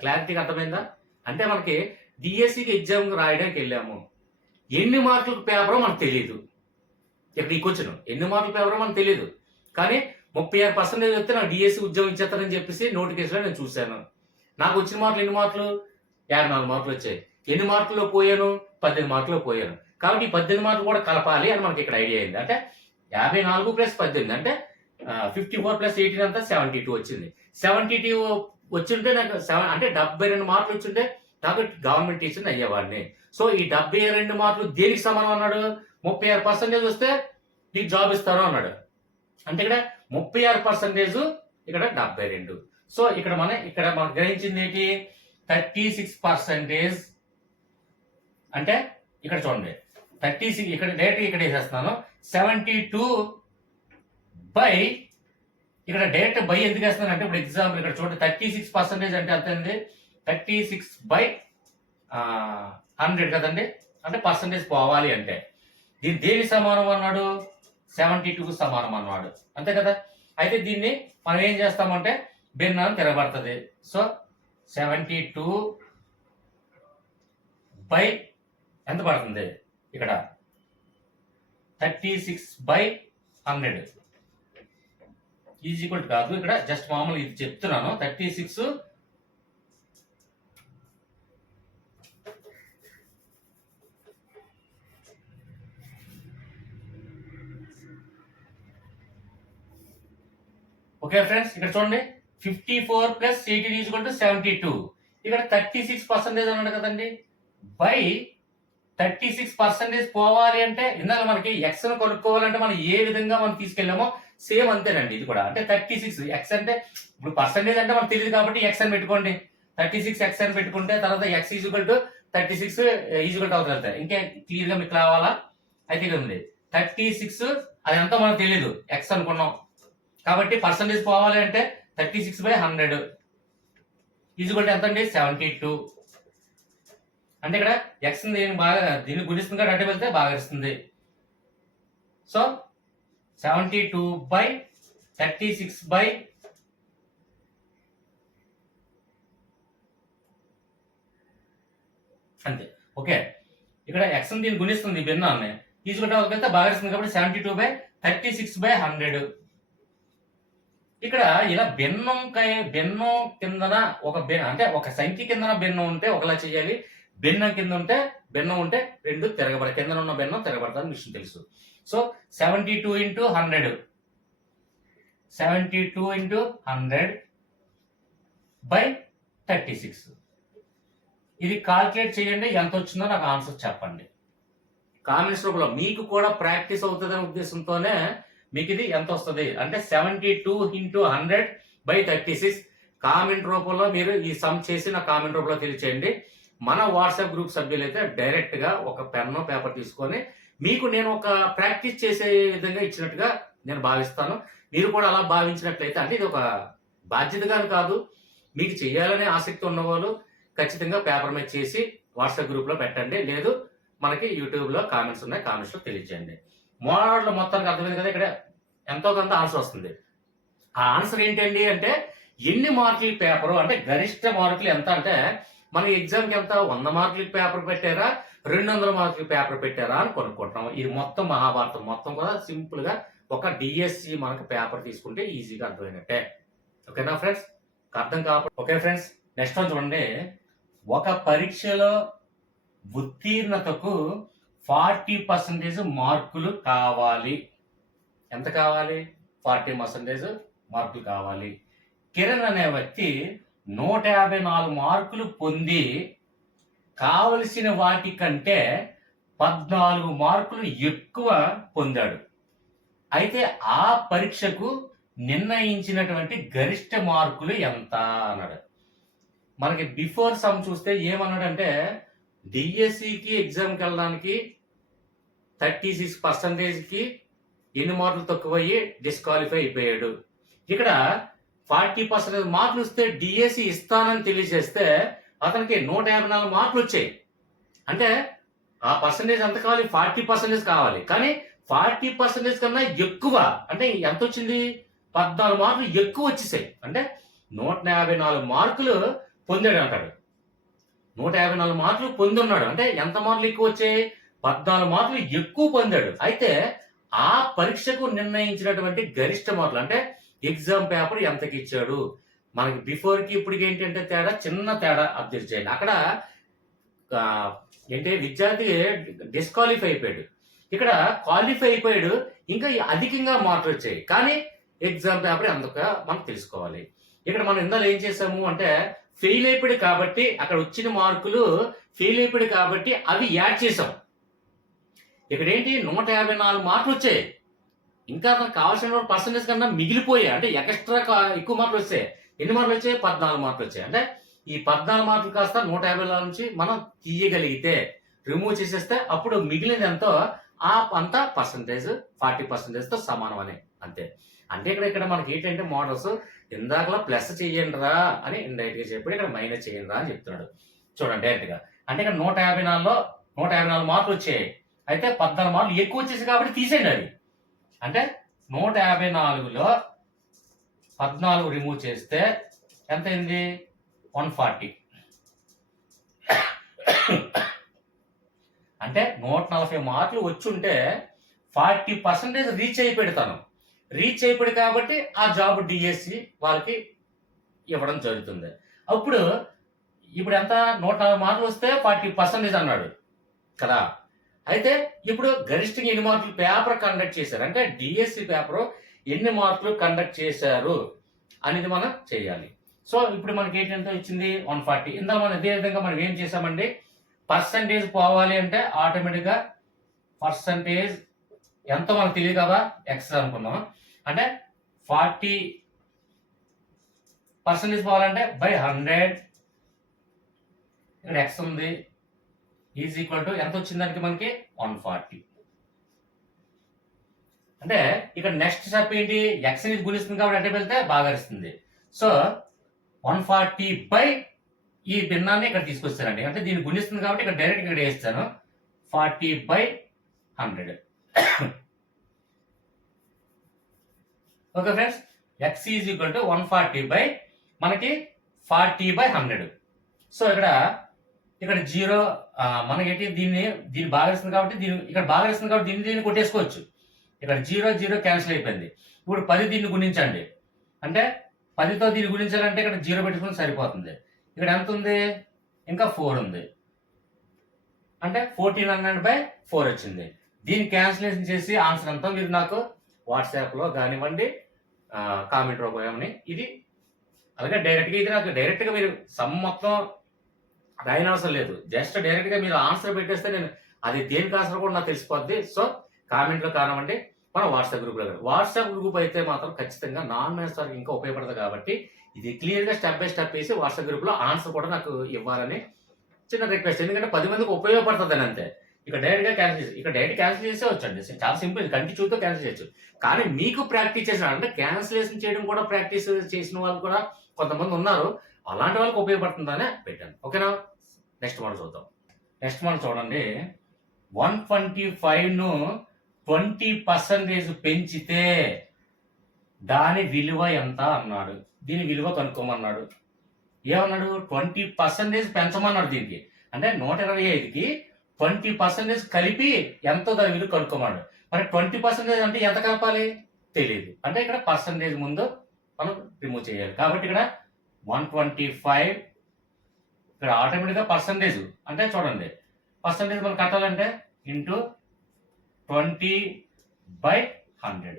క్లారిటీగా అర్థమైందా. అంటే మనకి డిఎస్సికి ఎగ్జామ్ రాయడానికి వెళ్ళాము, ఎన్ని మార్కుల పేపరో మనకు తెలియదు. ఇక్కడ ఈ క్వశ్చన్ ఎన్ని మార్కుల పేపరో మనకు తెలియదు, కానీ 36% వస్తే నాకు డిఎస్సి ఉద్యోగం ఇచ్చేస్తారని చెప్పేసి నోటిఫికేషన్లో నేను చూశాను. నాకు వచ్చిన మార్కులు ఎన్ని మార్కులు, 54 మార్కులు వచ్చాయి. ఎన్ని మార్కుల్లో పోయాను, 18 మార్కుల్లో పోయాను. కాబట్టి ఈ 18 మార్కులు కూడా కలపాలి అని మనకి ఇక్కడ ఐడియా అయింది. అంటే 54 ప్లస్ 18 అంటే 54 ప్లస్ 18 అంతా 72 వచ్చింది. 72 వచ్చింటే నాకు అంటే 72 మార్కులు వచ్చింటే నాకు గవర్నమెంట్ టీచర్ని అయ్యేవాడిని. సో ఈ 72 మార్కులు దేనికి సమానం అన్నాడు, 36% వస్తే నీకు జాబ్ ఇస్తాను అన్నాడు. అంటే ఇక్కడ 36%, ఇక్కడ 72. సో ఇక్కడ మనం గ్రహించింది ఏంటి, 36%. అంటే ఇక్కడ చూడండి 36, ఇక్కడ డైరెక్ట్ ఇక్కడ వేసేస్తున్నాను. 72 బై, ఇక్కడ డైరెక్ట్ బై ఎందుకు వేస్తున్నాను అంటే, ఇప్పుడు ఎగ్జాంపుల్ ఇక్కడ చూడండి 36% అంటే ఎంత అండి, 36/100 కదండి. అంటే పర్సంటేజ్ పోవాలి అంటే దీన్ని దేని సమానం అన్నాడు, 72కు సమానం అన్నాడు, అంతే కదా. అయితే దీన్ని మనం ఏం చేస్తామంటే భిన్నం తిరగబడుతుంది. సో 72 బై ఎంత పడుతుంది ఇక్కడ, 36/100 ఈజ్ ఈక్వల్ టు కాదు, ఇక్కడ జస్ట్ మామూలు ఇది చెప్తున్నాను. 36 ఓకే ఫ్రెండ్స్, ఇక్కడ చూడండి 54 + 18 = 72. ఇక్కడ 36% అన్నాడు కదండి. బై 36% పోవాలి అంటే ఇందాక మనకి ఎక్స్ ను కనుక్కోవాలంటే మనం ఏ విధంగా మనం తీసుకెళ్ళామో సేమ్ అంతేనండి ఇది కూడా. అంటే 36 ఎక్స్ అంటే ఇప్పుడు పర్సంటేజ్ అంటే మనకు తెలియదు కాబట్టి ఎక్స్ అని పెట్టుకోండి. 36 ఎక్స్ అని పెట్టుకుంటే తర్వాత X is equal to 36 is equal to అవుతుంది. ఇంకా క్లియర్ గా మీకు రావాలా అయితే ఇక్కడ ఉంది 36, అది అంతా మనకు తెలియదు, ఎక్స్ అనుకున్నాం కాబట్టి పర్సంటేజ్ పోవాలి అంటే 36/100 ఈజ్ ఈక్వల్ టు ఎంత అండి, 72. అంటే ఇక్కడ ఎక్స్ దీన్ని గుణిస్తుంది కాబట్టి అడ్డు వెళ్తే బాగా వస్తుంది. సో 72/36 అంతే. ఓకే, ఇక్కడ ఎక్స్ దీన్ని గుణిస్తుంది భిన్నాన్ని తీసుకుంటే వెళ్తే బాగా వస్తుంది కాబట్టి 72/36/100. ఇక్కడ ఇలా భిన్నం కిందన ఒక అంటే ఒక సంఖ్య కిందన భిన్నం ఉంటే ఒకలా చేయాలి, భిన్నం కింద ఉంటే భిన్నం ఉంటే రెండు తిరగబడ, కింద ఉన్న భిన్నం తిరగబడతాను విషయం తెలుసు. సో 72 × 100 72 × 100/36 ఇది కాల్కులేట్ చేయండి, ఎంత వచ్చిందో నాకు ఆన్సర్ చెప్పండి కామెంట్స్ రూపంలో. మీకు కూడా ప్రాక్టీస్ అవుతుందనే ఉద్దేశంతోనే మీకు ఇది ఎంత వస్తుంది అంటే 72 × 100/36 కామెంట్ రూపంలో మీరు ఈ సమ్ చేసి నా కామెంట్ రూపంలో తెలియచేయండి. మన వాట్సాప్ గ్రూప్ సభ్యులైతే డైరెక్ట్ గా ఒక పెన్ను పేపర్ తీసుకొని మీకు నేను ఒక ప్రాక్టీస్ చేసే విధంగా ఇచ్చినట్టుగా నేను భావిస్తాను. మీరు కూడా అలా భావించినట్లయితే, అంటే ఇది ఒక బాధ్యతగాను కాదు, మీకు చేయాలనే ఆసక్తి ఉన్నవాళ్ళు ఖచ్చితంగా పేపర్ మీద చేసి వాట్సాప్ గ్రూప్ లో పెట్టండి. లేదు మనకి యూట్యూబ్ లో కామెంట్స్ ఉన్నాయి, కామెంట్స్ లో తెలియచేయండి. మోడల్ మొత్తానికి అర్థమైంది కదా. ఇక్కడ ఎంతో కొంత ఆన్సర్ వస్తుంది. ఆ ఆన్సర్ ఏంటండి అంటే ఎన్ని మార్కుల పేపర్ అంటే గరిష్ట మార్కులు ఎంత అంటే మన ఎగ్జామ్కి ఎంత 100 మార్కుల పేపర్ పెట్టారా 200 మార్కుల పేపర్ పెట్టారా అని కొనుక్కుంటాం. ఇది మొత్తం మహాభారతం మొత్తం కూడా సింపుల్ గా ఒక డిఎస్సి మనకు పేపర్ తీసుకుంటే ఈజీగా అర్థమైనట్టే. ఓకేనా ఫ్రెండ్స్, అర్థం కాకపోతే ఓకే ఫ్రెండ్స్, నెక్స్ట్ వన్ చూడండి. ఒక పరీక్షలో ఉత్తీర్ణతకు 40% మార్కులు కావాలి. ఎంత కావాలి, 40% మార్కులు కావాలి. కిరణ్ అనే వ్యక్తి 154 మార్కులు పొంది కావలసిన వాటి కంటే 14 మార్కులు ఎక్కువ పొందాడు. అయితే ఆ పరీక్షకు నిర్ణయించినటువంటి గరిష్ట మార్కులు ఎంత అన్నాడు. మనకి బిఫోర్ సమ్ చూస్తే ఏమన్నాడంటే డిఎస్సికి ఎగ్జామ్కి వెళ్ళడానికి 36%కి ఎన్ని మార్కులు తక్కువయ్యి డిస్క్వాలిఫై అయిపోయాడు. ఇక్కడ 40% మార్కులు వస్తే డిఎస్సి ఇస్తానని తెలియజేస్తే అతనికి 154 మార్కులు వచ్చాయి. అంటే ఆ పర్సంటేజ్ ఎంత కావాలి, 40% కావాలి. కానీ 40% కన్నా ఎక్కువ అంటే ఎంత వచ్చింది, 14 మార్కులు ఎక్కువ వచ్చేసాయి. అంటే 154 మార్కులు పొందాడు అంటాడు. 154 మార్కులు పొంది ఉన్నాడు అంటే ఎంత మార్కులు ఎక్కువ వచ్చాయి, 14 మార్కులు ఎక్కువ పొందాడు. అయితే ఆ పరీక్షకు నిర్ణయించినటువంటి గరిష్ట మార్కులు అంటే ఎగ్జామ్ పేపర్ ఎంతకి ఇచ్చాడు. మనకి బిఫోర్ కి ఇప్పటికి ఏంటంటే తేడా, చిన్న తేడా అబ్జర్వ్ చేయాలి. అక్కడ ఏంటి విద్యార్థి డిస్క్వాలిఫై అయిపోయాడు, ఇక్కడ క్వాలిఫై అయిపోయాడు, ఇంకా అధికంగా మార్కులు వచ్చాయి. కానీ ఎగ్జామ్ పేపర్ ఎంతగా మనం తెలుసుకోవాలి. ఇక్కడ మనం ఇందాక ఏం చేసాము అంటే ఫెయిల్ అయిపోయాడు కాబట్టి అక్కడ వచ్చిన మార్కులు ఫెయిల్ అయిపోయాడు కాబట్టి అవి యాడ్ చేసాం. ఇక్కడ ఏంటి 154 మార్కులు వచ్చాయి, ఇంకా అతనికి కావాల్సిన పర్సంటేజ్ కన్నా మిగిలిపోయాయి. అంటే ఎక్స్ట్రా ఎక్కువ మార్కులు వచ్చాయి. ఎన్ని మార్కులు వచ్చాయి, 14 మార్కులు వచ్చాయి. అంటే ఈ 14 మార్కులు కాస్త 150 నుంచి మనం తీయగలిగితే, రిమూవ్ చేసేస్తే అప్పుడు మిగిలిన ఎంతో అంతా పర్సంటేజ్ 40%తో సమానం అని అంతే. అంటే ఇక్కడ మనకి ఏంటంటే మోడల్స్ ఇందాకలా ప్లస్ చెయ్యండి రా అని ఇండైరెక్ట్ గా చెప్పి ఇక్కడ మైనస్ చేయండి రా అని చెప్తున్నాడు. చూడండి డైరెక్ట్ గా. అంటే ఇక్కడ 154 మార్కులు వచ్చాయి. అయితే 14 మార్కులు ఎక్కువ వచ్చేసి కాబట్టి తీసేయండి అది. అంటే 154లో 14 రిమూవ్ చేస్తే ఎంత అయింది? 140. అంటే 140 మార్కులు వచ్చుంటే 40% రీచ్ అయిపోయాడు తను. రీచ్ అయిపోయాడు కాబట్టి ఆ జాబ్ డిఎస్సి వాళ్ళకి ఇవ్వడం జరుగుతుంది. ఇప్పుడు ఎంత 140 మార్కులు వస్తే 40% అన్నాడు కదా. అయితే ఇప్పుడు గరిష్టంగా ఎన్ని మార్కులు పేపర్ కండక్ట్ చేశారు అంటే డిఎస్సి పేపర్ ఎన్ని మార్కులు కండక్ట్ చేశారు అనేది మనం చేయాలి. సో ఇప్పుడు మనకి ఏంటంటే వచ్చింది 140. ఇందులో మనం ఇదే విధంగా మనం ఏం చేసామండి, పర్సంటేజ్ పోవాలి అంటే ఆటోమేటిక్గా పర్సంటేజ్ ఎంతో మనకు తెలియదు కదా, ఎక్స్ అనుకున్నాం. అంటే 40% పోవాలంటే బై 100 ఇక్కడ ఎక్స్ ఉంది ఈజ్ ఈక్వల్ టు ఎంత వచ్చింది దానికి మనకి 140. అంటే ఇక్కడ నెక్స్ట్ స్టెప్ ఏంటి, ఎక్స్ అనేది గుణిస్తుంది కాబట్టి అంటే వెళ్తే బాగా ఇస్తుంది. సో 140 బై ఈ భిన్నాన్ని ఇక్కడ తీసుకొస్తానండి. అంటే దీన్ని గుణిస్తుంది కాబట్టి ఇక్కడ డైరెక్ట్ ఇక్కడ వేస్తాను 40/100. Okay friends, X is equal to 140 by మనకి 40/100. సో ఇక్కడ 0 మనకి దీన్ని బాగా ఇస్తుంది కాబట్టి ఇక్కడ బాగా ఇస్తుంది కాబట్టి దీన్ని కొట్టేసుకోవచ్చు. ఇక్కడ 0 0 క్యాన్సిల్ అయిపోయింది. ఇప్పుడు 10 దీన్ని గుణించండి. అంటే 10తో దీన్ని గుణించాలంటే ఇక్కడ 0 పెట్టుకుని సరిపోతుంది. ఇక్కడ ఎంత ఉంది, ఇంకా 4 ఉంది. అంటే 1400/4 వచ్చింది. దీన్ని క్యాన్సిలేషన్ చేసి ఆన్సర్ అంతా మీరు నాకు వాట్సాప్లో కానివ్వండి, కామెంట్ రూపంలో ఇది అలాగే డైరెక్ట్గా ఇది నాకు డైరెక్ట్గా మీరు సమ్ మొత్తం రాయని అవసరం లేదు. జస్ట్ డైరెక్ట్గా మీరు ఆన్సర్ పెట్టేస్తే నేను అది దేనికి ఆన్సర్ కూడా నాకు తెలిసిపోద్ది. సో కామెంట్లో కానివ్వండి, మన వాట్సాప్ గ్రూప్ అయితే మాత్రం ఖచ్చితంగా నాన్ మ్యాథ్స్ వారికి ఇంకా ఉపయోగపడుతుంది. కాబట్టి ఇది క్లియర్గా స్టెప్ బై స్టెప్ వేసి వాట్సాప్ గ్రూప్లో ఆన్సర్ కూడా నాకు ఇవ్వాలని చిన్న రిక్వెస్ట్. ఎందుకంటే 10 మందికి ఉపయోగపడుతుంది అని అంతే. ఇక్కడ డైరెక్ట్గా క్యాన్సిల్ చేసే వచ్చండి. చాలా సింపుల్, కంటి చూతో క్యాన్సిల్ చేయొచ్చు. కానీ మీకు ప్రాక్టీస్ చేసిన అంటే క్యాన్సిలేషన్ చేయడం కూడా ప్రాక్టీస్ చేసిన వాళ్ళు కూడా కొంతమంది ఉన్నారు. అలాంటి వాళ్ళకి ఉపయోగపడుతుందనే పెట్టాను. ఓకేనా, నెక్స్ట్ మనం చూద్దాం. నెక్స్ట్ మనం చూడండి, 125ను 20% పెంచితే దాని విలువ ఎంత అన్నాడు. దీని విలువ కనుక్కోమన్నాడు. ఏమన్నాడు, 20% పెంచమన్నాడు. దీనికి అంటే 125కి 20% కలిపి ఎంతో దాని విలువ కనుక్కోమన్నాడు. మరి 20% అంటే ఎంత కలపాలి తెలియదు. అంటే ఇక్కడ పర్సంటేజ్ ముందు మనం రిమూవ్ చేయాలి. కాబట్టి ఇక్కడ 125 ఇక్కడ ఆటోమేటిక్గా పర్సంటేజ్ అంటే చూడండి, పర్సంటేజ్ మనం కట్టాలంటే ఇంటూ 20/100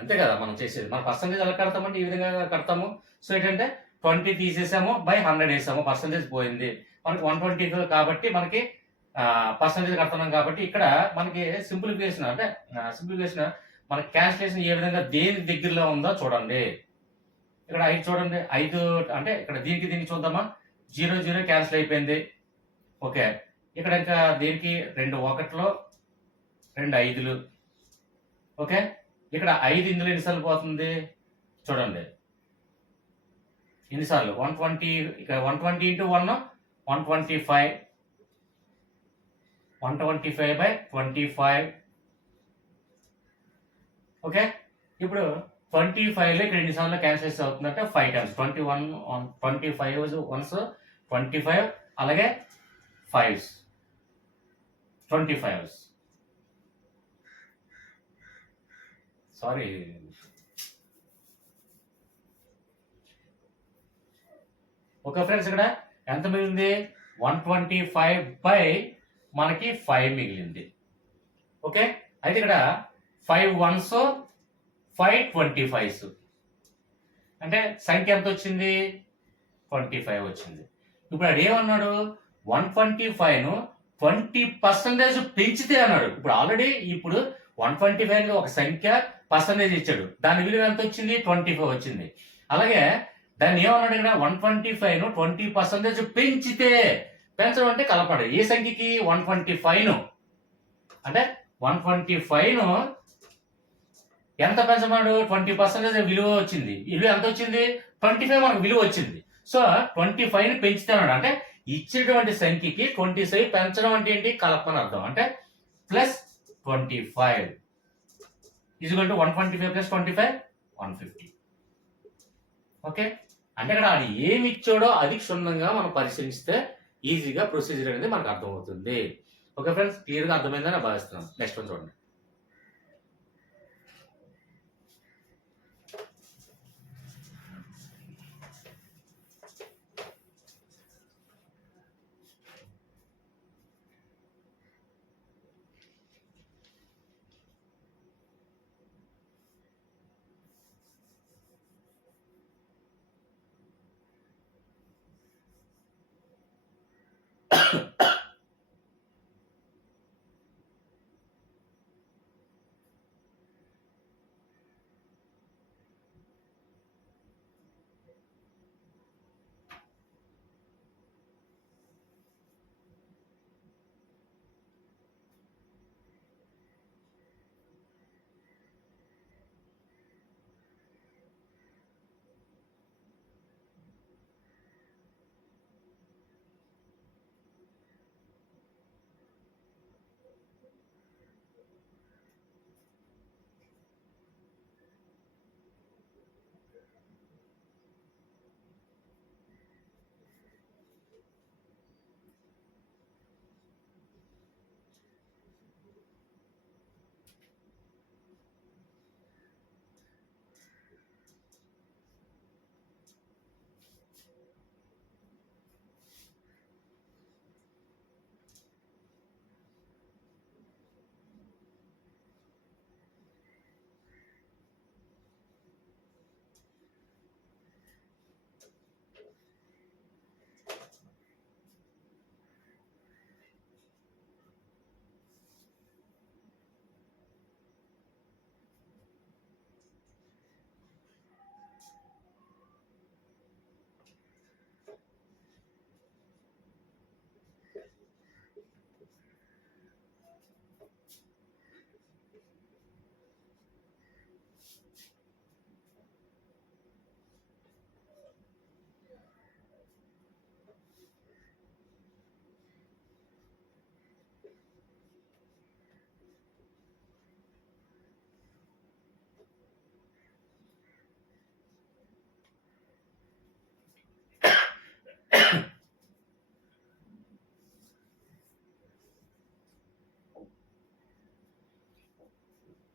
అంతే కదా మనం చేసేది. మన పర్సంటేజ్ ఎలా కడతామంటే ఈ విధంగా కడతాము. సో ఏంటంటే 20 తీసేసాము, బై 100 వేసాము, పర్సంటేజ్ పోయింది. మనకి 125 కాబట్టి మనకి పర్సంటేజ్ కడుతున్నాం. కాబట్టి ఇక్కడ మనకి సింప్లిఫికేషన్ అంటే మనకి క్యాన్సిలేషన్ ఏ విధంగా దేని దగ్గరలో ఉందో చూడండి. ఇక్కడ 5 చూడండి, 5 అంటే ఇక్కడ దీనికి చూద్దామా, 0 0 క్యాన్సిల్ అయిపోయింది. ఓకే, ఇక్కడ ఇంకా దీనికి 2 1లు 2 5లు. ఓకే, ఇక్కడ 5 ఇందులో ఎన్నిసార్లు పోతుంది చూడండి, ఎన్నిసార్లు 120. ఇక్కడ 120 × 1 125, 125/25. ఓకే, ఇప్పుడు 25లో ఇక్కడ ఎన్నిసార్లు క్యాన్సిల్ అవుతుందంటే 5 టైమ్స్. 25 వన్స్ 25, అలాగే 5s 25. సారీ, ఓకే ఫ్రెండ్స్, ఇక్కడ ఎంత మిగిలింది, 125 మనకి 5 మిగిలింది. ఓకే, అయితే ఇక్కడ 5 1s 5 25s అంటే సంఖ్య ఎంత వచ్చింది, 25 వచ్చింది. ఇప్పుడు అది ఏమన్నాడు, 125ను 20% పెంచితే అన్నాడు. ఇప్పుడు ఆల్రెడీ 125 ఒక సంఖ్య పర్సంటేజ్ ఇచ్చాడు, దాని విలువ ఎంత వచ్చింది, 25 వచ్చింది. అలాగే దాన్ని ఏమన్నాడు ఇక్కడ 125ను 20% పెంచితే, పెంచడం అంటే కలపడం. ఏ సంఖ్యకి 125ను అంటే 125ను ఎంత పెంచమన్నాడు 20% విలువ వచ్చింది. విలువ ఎంత వచ్చింది 25 మనకు విలువ వచ్చింది. సో 25ని పెంచుతాడు అంటే ఇచ్చినటువంటి సంఖ్యకి 25 పెంచడం అంటే ఏంటి కలపని అర్థం. అంటే plus 25 equal to 125 plus 25 150. Okay, అంటే ఇక్కడ అది ఏమి ఇచ్చాడో అది క్షుణ్ణంగా మనం పరిశీలిస్తే ఈజీగా ప్రొసీజర్ అనేది మనకు అర్థమవుతుంది. ఓకే ఫ్రెండ్స్, క్లియర్గా అర్థమైందని భావిస్తున్నాను. నెక్స్ట్ వన్ చూడండి.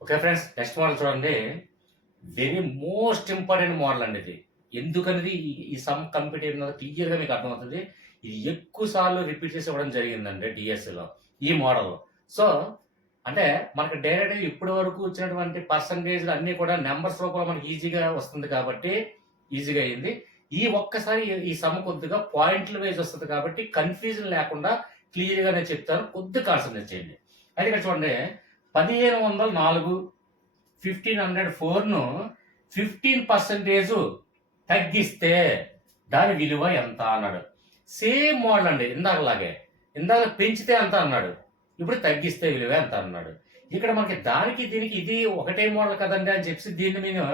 ఓకే ఫ్రెండ్స్, నెక్స్ట్ మోడల్ చూడండి. వెరీ మోస్ట్ ఇంపార్టెంట్ మోడల్ అండి ఇది. ఎందుకనేది ఈ సమ్ కంప్లీట్ క్లియర్గా మీకు అర్థమవుతుంది. ఇది ఎక్కువ సార్లు రిపీట్ చేసి ఇవ్వడం జరిగిందండి డిఎస్సిలో ఈ మోడల్. సో అంటే మనకి డైరెక్ట్గా ఇప్పటి వరకు వచ్చినటువంటి పర్సంటేజ్లు అన్నీ కూడా నెంబర్స్ రూపంలో మనకి ఈజీగా వస్తుంది కాబట్టి ఈజీగా అయింది. ఈ ఒక్కసారి ఈ సమ్ కొద్దిగా పాయింట్ల వైజ్ వస్తుంది కాబట్టి కన్ఫ్యూజన్ లేకుండా క్లియర్గా నేను చెప్తాను, కొద్దిగా కాన్సన్ట్రేట్ చేయండి. అయితే ఇక్కడ చూడండి, 1504 1504ను 15% తగ్గిస్తే దాని విలువ ఎంత అన్నాడు. సేమ్ మోడల్ అండి, ఇందాక పెంచితే ఎంత అన్నాడు, ఇప్పుడు తగ్గిస్తే విలువ ఎంత అన్నాడు. ఇక్కడ మనకి దానికి దీనికి ఇది ఒకటే మోడల్ కదండి అని చెప్పి దీన్ని నేను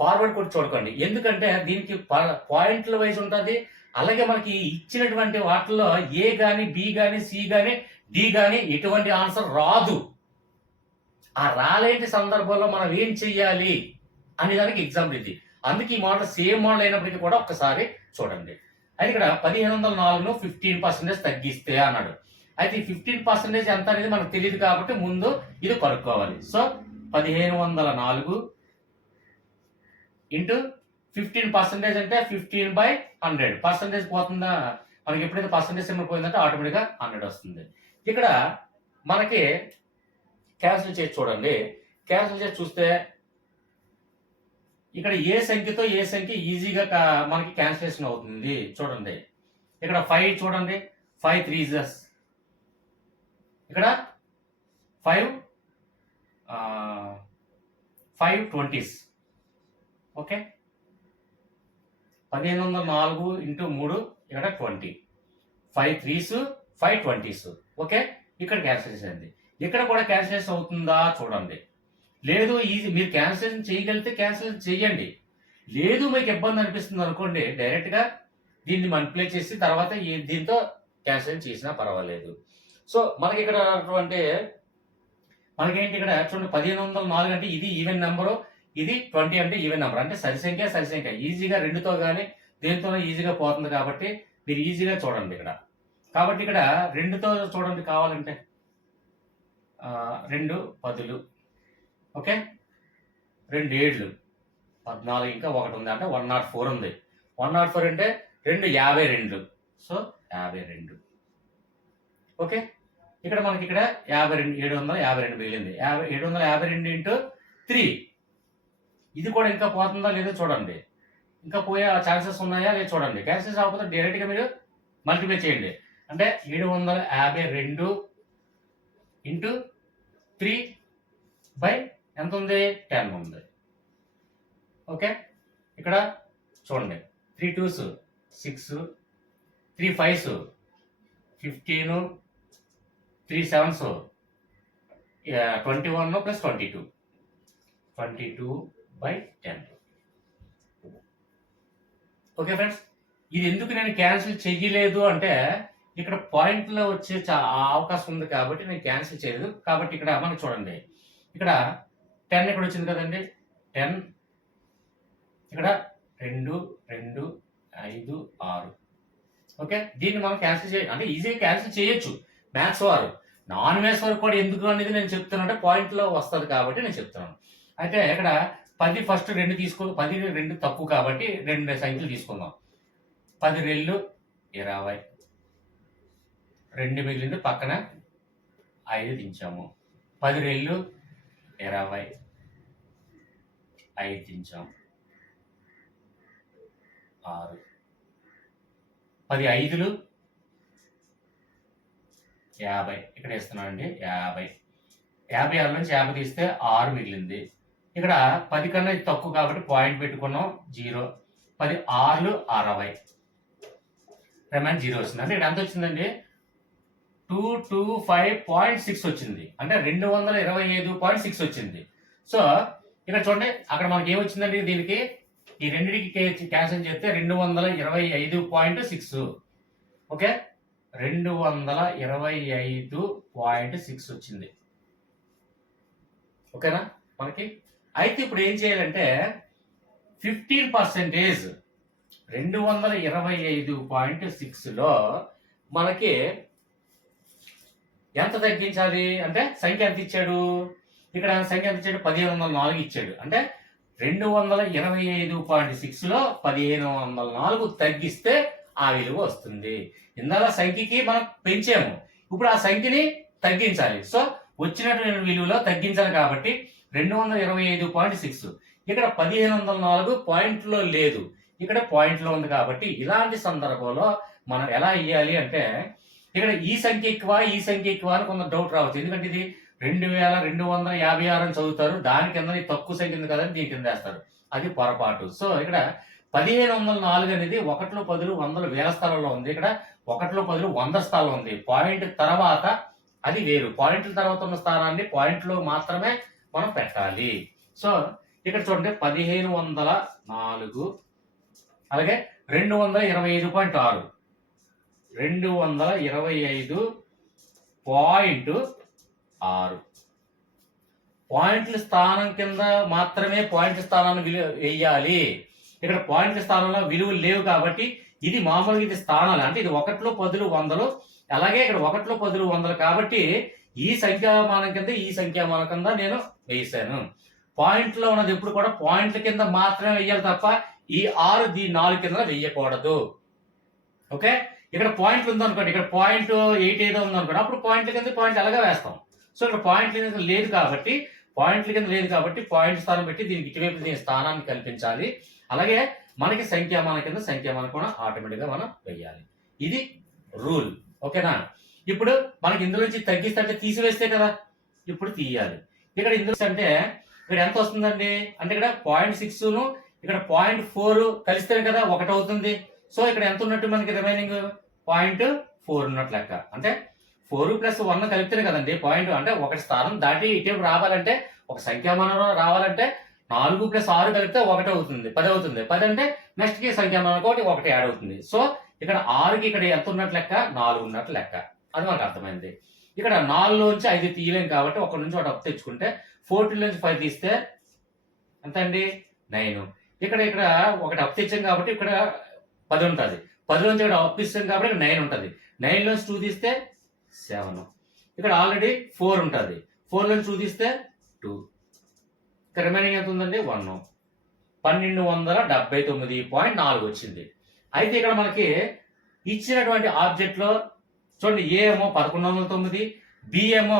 ఫార్వర్డ్ కూడా చూడకండి. ఎందుకంటే దీనికి పాయింట్ల వైజ్ ఉంటుంది. అలాగే మనకి ఇచ్చినటువంటి వాటిల్లో ఏ కానీ బి కానీ సి కానీ డి కానీ ఎటువంటి ఆన్సర్ రాదు. ఆ రాలేని సందర్భంలో మనం ఏం చెయ్యాలి అనే దానికి ఎగ్జాంపుల్ ఇది. అందుకే ఈ మోడల్ సేమ్ మోడల్ అయినప్పటికీ కూడా ఒక్కసారి చూడండి. అయితే ఇక్కడ 1504ను 15% తగ్గిస్తే అన్నాడు. అయితే ఈ 15% ఎంత అనేది మనకు తెలియదు కాబట్టి ముందు ఇది కనుక్కోవాలి. సో 1504 ఇంటూ 15% అంటే 15/100. పర్సంటేజ్ పోతుందా మనకి, ఎప్పుడైతే పర్సంటేజ్ సింబల్ పోయిందంటే ఆటోమేటిక్గా 100 వస్తుంది. ఇక్కడ మనకి క్యాన్సిల్ చేసి చూడండి. క్యాన్సిల్ చేసి చూస్తే ఇక్కడ ఏ సంఖ్యతో ఏ సంఖ్య ఈజీగా మనకి క్యాన్సిలేషన్ అవుతుంది చూడండి. ఇక్కడ 5 చూడండి, 5 3s, ఇక్కడ 5 20s. ఓకే, 1504 ఇంటూ 3 ఇక్కడ 20, 5 3s 5 20s. ఓకే, ఇక్కడ క్యాన్సిలేషన్ అయింది. ఇక్కడ కూడా క్యాన్సిలేషన్ అవుతుందా చూడండి. లేదు, ఈజీ, మీరు క్యాన్సిలేషన్ చేయగలిగితే క్యాన్సిలేషన్ చేయండి. లేదు మీకు ఇబ్బంది అనిపిస్తుంది అనుకోండి, డైరెక్ట్గా దీన్ని మల్టిప్లై చేసి తర్వాత దీంతో క్యాన్సిలేషన్ చేసినా పర్వాలేదు. సో మనకి ఇక్కడ అంటే మనకేంటి ఇక్కడ చూడండి, 1504 అంటే ఇది ఈవెన్ నెంబరు, ఇది 20 అంటే ఈవెన్ నెంబర్, అంటే సరిసంఖ్య ఈజీగా 2తో కానీ దేనితోనో ఈజీగా పోతుంది కాబట్టి మీరు ఈజీగా చూడండి ఇక్కడ. కాబట్టి ఇక్కడ 2తో చూడండి కావాలంటే 2 10, ఓకే, 2 7 14, ఇంకా 1 ఉంది అంటే 104 ఉంది. 104 అంటే 2 52, సో 52. ఓకే, ఇక్కడ మనకి ఇక్కడ 52 752 మిగిలింది. 752 ఇంటూ 3, ఇది కూడా ఇంకా పోతుందా లేదో చూడండి. ఇంకా పోయే ఛాన్సెస్ ఉన్నాయా లేదో చూడండి. క్యాన్సిల్ అవ్వకపోతే డైరెక్ట్గా మీరు మల్టిప్లై చేయండి. అంటే 752 ఇంటూ 3 బై ఎంత ఉంది, 10 ఉంది. ఓకే, ఇక్కడ చూడండి, 3 2s 6, 3 5s 15, 3 7s 21 plus 22 by 10. Okay friends, ఇది ఎందుకు నేను క్యాన్సిల్ చేయలేదు అంటే ఇక్కడ పాయింట్లో వచ్చే అవకాశం ఉంది కాబట్టి నేను క్యాన్సిల్ చేయలేదు. కాబట్టి ఇక్కడ మనకు చూడండి, ఇక్కడ 10 ఇక్కడ వచ్చింది కదండి, 10 ఇక్కడ 2 2 5 6. ఓకే, దీన్ని మనం క్యాన్సిల్ చేయ అంటే ఈజీగా క్యాన్సిల్ చేయొచ్చు. మ్యాథ్స్ వారు, నాన్ మ్యాథ్స్ వారు కూడా ఎందుకు అనేది నేను చెప్తాను అంటే పాయింట్లో వస్తుంది కాబట్టి నేను చెప్తున్నాను. అయితే ఇక్కడ 10 ఫస్ట్ 2 తీసుకో, 10 2 తక్కువ కాబట్టి 2 సంఖ్యలు తీసుకుందాం. 10 2 20, 2 మిగిలింది, పక్కన 5 దించాము. 10 2 20, 5 దించాము, 6. 10 5 50, ఇక్కడ వేస్తున్నానండి 50. 56 నుంచి 50 తీస్తే 6 మిగిలింది. ఇక్కడ 10 కన్నా ఇది తక్కువ కాబట్టి పాయింట్ పెట్టుకున్నాం, 0. 10 6 60, రిమైన్ 0 వచ్చింది. అంటే ఇక్కడ ఎంత వచ్చిందండి, 225.6 వచ్చింది. అంటే 225.6 వచ్చింది. సో ఇక్కడ చూడండి, అక్కడ మనకి ఏమొచ్చిందండి, దీనికి ఈ రెండింటికి క్యాన్సిల్ చేస్తే 225.6. ఓకే, 225.6 వచ్చింది. ఓకేనా మనకి. అయితే ఇప్పుడు ఏం చేయాలంటే 15% 225.6లో మనకి ఎంత తగ్గించాలి అంటే సంఖ్య ఎంత ఇచ్చాడు, ఇక్కడ సంఖ్య ఎంత ఇచ్చాడు, 1504 ఇచ్చాడు. అంటే 225.6లో 1504 తగ్గిస్తే ఆ విలువ వస్తుంది. ఇందాక సంఖ్యకి మనం పెంచాము, ఇప్పుడు ఆ సంఖ్యని తగ్గించాలి. సో వచ్చినటువంటి విలువలో తగ్గించాలి కాబట్టి 225.6. ఇక్కడ 1504 పాయింట్లో లేదు, ఇక్కడ పాయింట్లో ఉంది. కాబట్టి ఇలాంటి సందర్భంలో మనం ఎలా ఇయ్యాలి అంటే ఇక్కడ ఈ సంఖ్య ఎక్కువ ఈ సంఖ్య ఎక్కువ అని కొంత డౌట్ రావచ్చు. ఎందుకంటే ఇది 2256 అని చదువుతారు, దాని కింద తక్కువ సంఖ్య ఉంది కదని దీని కింద వేస్తారు. అది పొరపాటు. సో ఇక్కడ 1504 అనేది 1 10 100 వేల స్థలంలో ఉంది. ఇక్కడ 1 10 100 స్థలం ఉంది. పాయింట్ తర్వాత అది వేరు. పాయింట్ల తర్వాత ఉన్న స్థానాన్ని పాయింట్లో మాత్రమే మనం పెట్టాలి. సో ఇక్కడ చూడండి 1504 అలాగే 225.6 225.6 పాయింట్ల స్థానం కింద మాత్రమే పాయింట్ల స్థానాన్ని విలువ వేయాలి. ఇక్కడ పాయింట్ల స్థానంలో విలువలు లేవు కాబట్టి ఇది మామూలుగా ఇది స్థానాలు, అంటే ఇది 1 10 100. అలాగే ఇక్కడ 1 10 100 కాబట్టి ఈ సంఖ్యామానం కింద ఈ సంఖ్యామానం కింద నేను వేసాను. పాయింట్లో ఉన్నది ఎప్పుడు కూడా పాయింట్ల కింద మాత్రమే వేయాలి తప్ప ఈ 6 4 కింద వేయకూడదు. ఓకే, ఇక్కడ పాయింట్లు ఉందనుకోండి, ఇక్కడ పాయింట్ 8 ఏదో ఉందనుకోండి, అప్పుడు పాయింట్ల కింద పాయింట్ అలాగే వేస్తాం. సో ఇక్కడ పాయింట్ల కింద లేదు కాబట్టి పాయింట్ స్థానం పెట్టి దీనికి ఇటువైపు దీని స్థానాన్ని కల్పించాలి. అలాగే మనకి సంఖ్యామానం కింద సంఖ్యామానం కూడా ఆటోమేటిక్గా మనం వేయాలి. ఇది రూల్. ఓకేనా. ఇప్పుడు మనకి ఇందులో నుంచి తగ్గిస్తే తీసివేస్తే కదా ఇప్పుడు తీయాలి. ఇక్కడ ఇందులో అంటే ఇక్కడ ఎంత వస్తుందండి అంటే ఇక్కడ 0.6ను ఇక్కడ 0.4 కలిస్తేనే కదా 1 అవుతుంది. సో ఇక్కడ ఎంత ఉన్నట్టు మనకి రిమైనింగ్ 0.4 ఉన్నట్టు లెక్క. అంటే 4 ప్లస్ 1 కలిపితేనే కదండి పాయింట్. అంటే ఒకటి స్థానం దాటి ఇటు రావాలంటే ఒక సంఖ్యామానం రావాలంటే 4 ప్లస్ 6 కలిపితే 1 అవుతుంది, 10 అవుతుంది. 10 అంటే నెక్స్ట్ కి సంఖ్యామానం ఒకటి 1 యాడ్ అవుతుంది. సో ఇక్కడ 6కి ఇక్కడ ఎంత ఉన్నట్టు లెక్క 4 ఉన్నట్టు లెక్క. అది మనకు అర్థమైంది. ఇక్కడ 4లోంచి 5 తీయలేం కాబట్టి ఒక నుంచి ఒకటి అప్పు తెచ్చుకుంటే 14 నుంచి 5 తీస్తే ఎంత అండి 9. ఇక్కడ ఒకటి అప్పు తెచ్చాం కాబట్టి ఇక్కడ 10 ఉంటుంది. 10 నుంచి ఇక్కడ అప్పు ఇస్తాం కాబట్టి ఇక్కడ 9 ఉంటుంది. 9 నుంచి 2 తీస్తే 7. ఇక్కడ ఆల్రెడీ 4 ఉంటుంది. 4 నుంచి 2 తీస్తే 2. ఇక్కడ రిమైనింగ్ ఎంత ఉందండి 1. 1279.4 వచ్చింది. అయితే ఇక్కడ మనకి ఇచ్చినటువంటి ఆబ్జెక్ట్ లో చూడండి, ఏ ఏమో 1109, బి ఏమో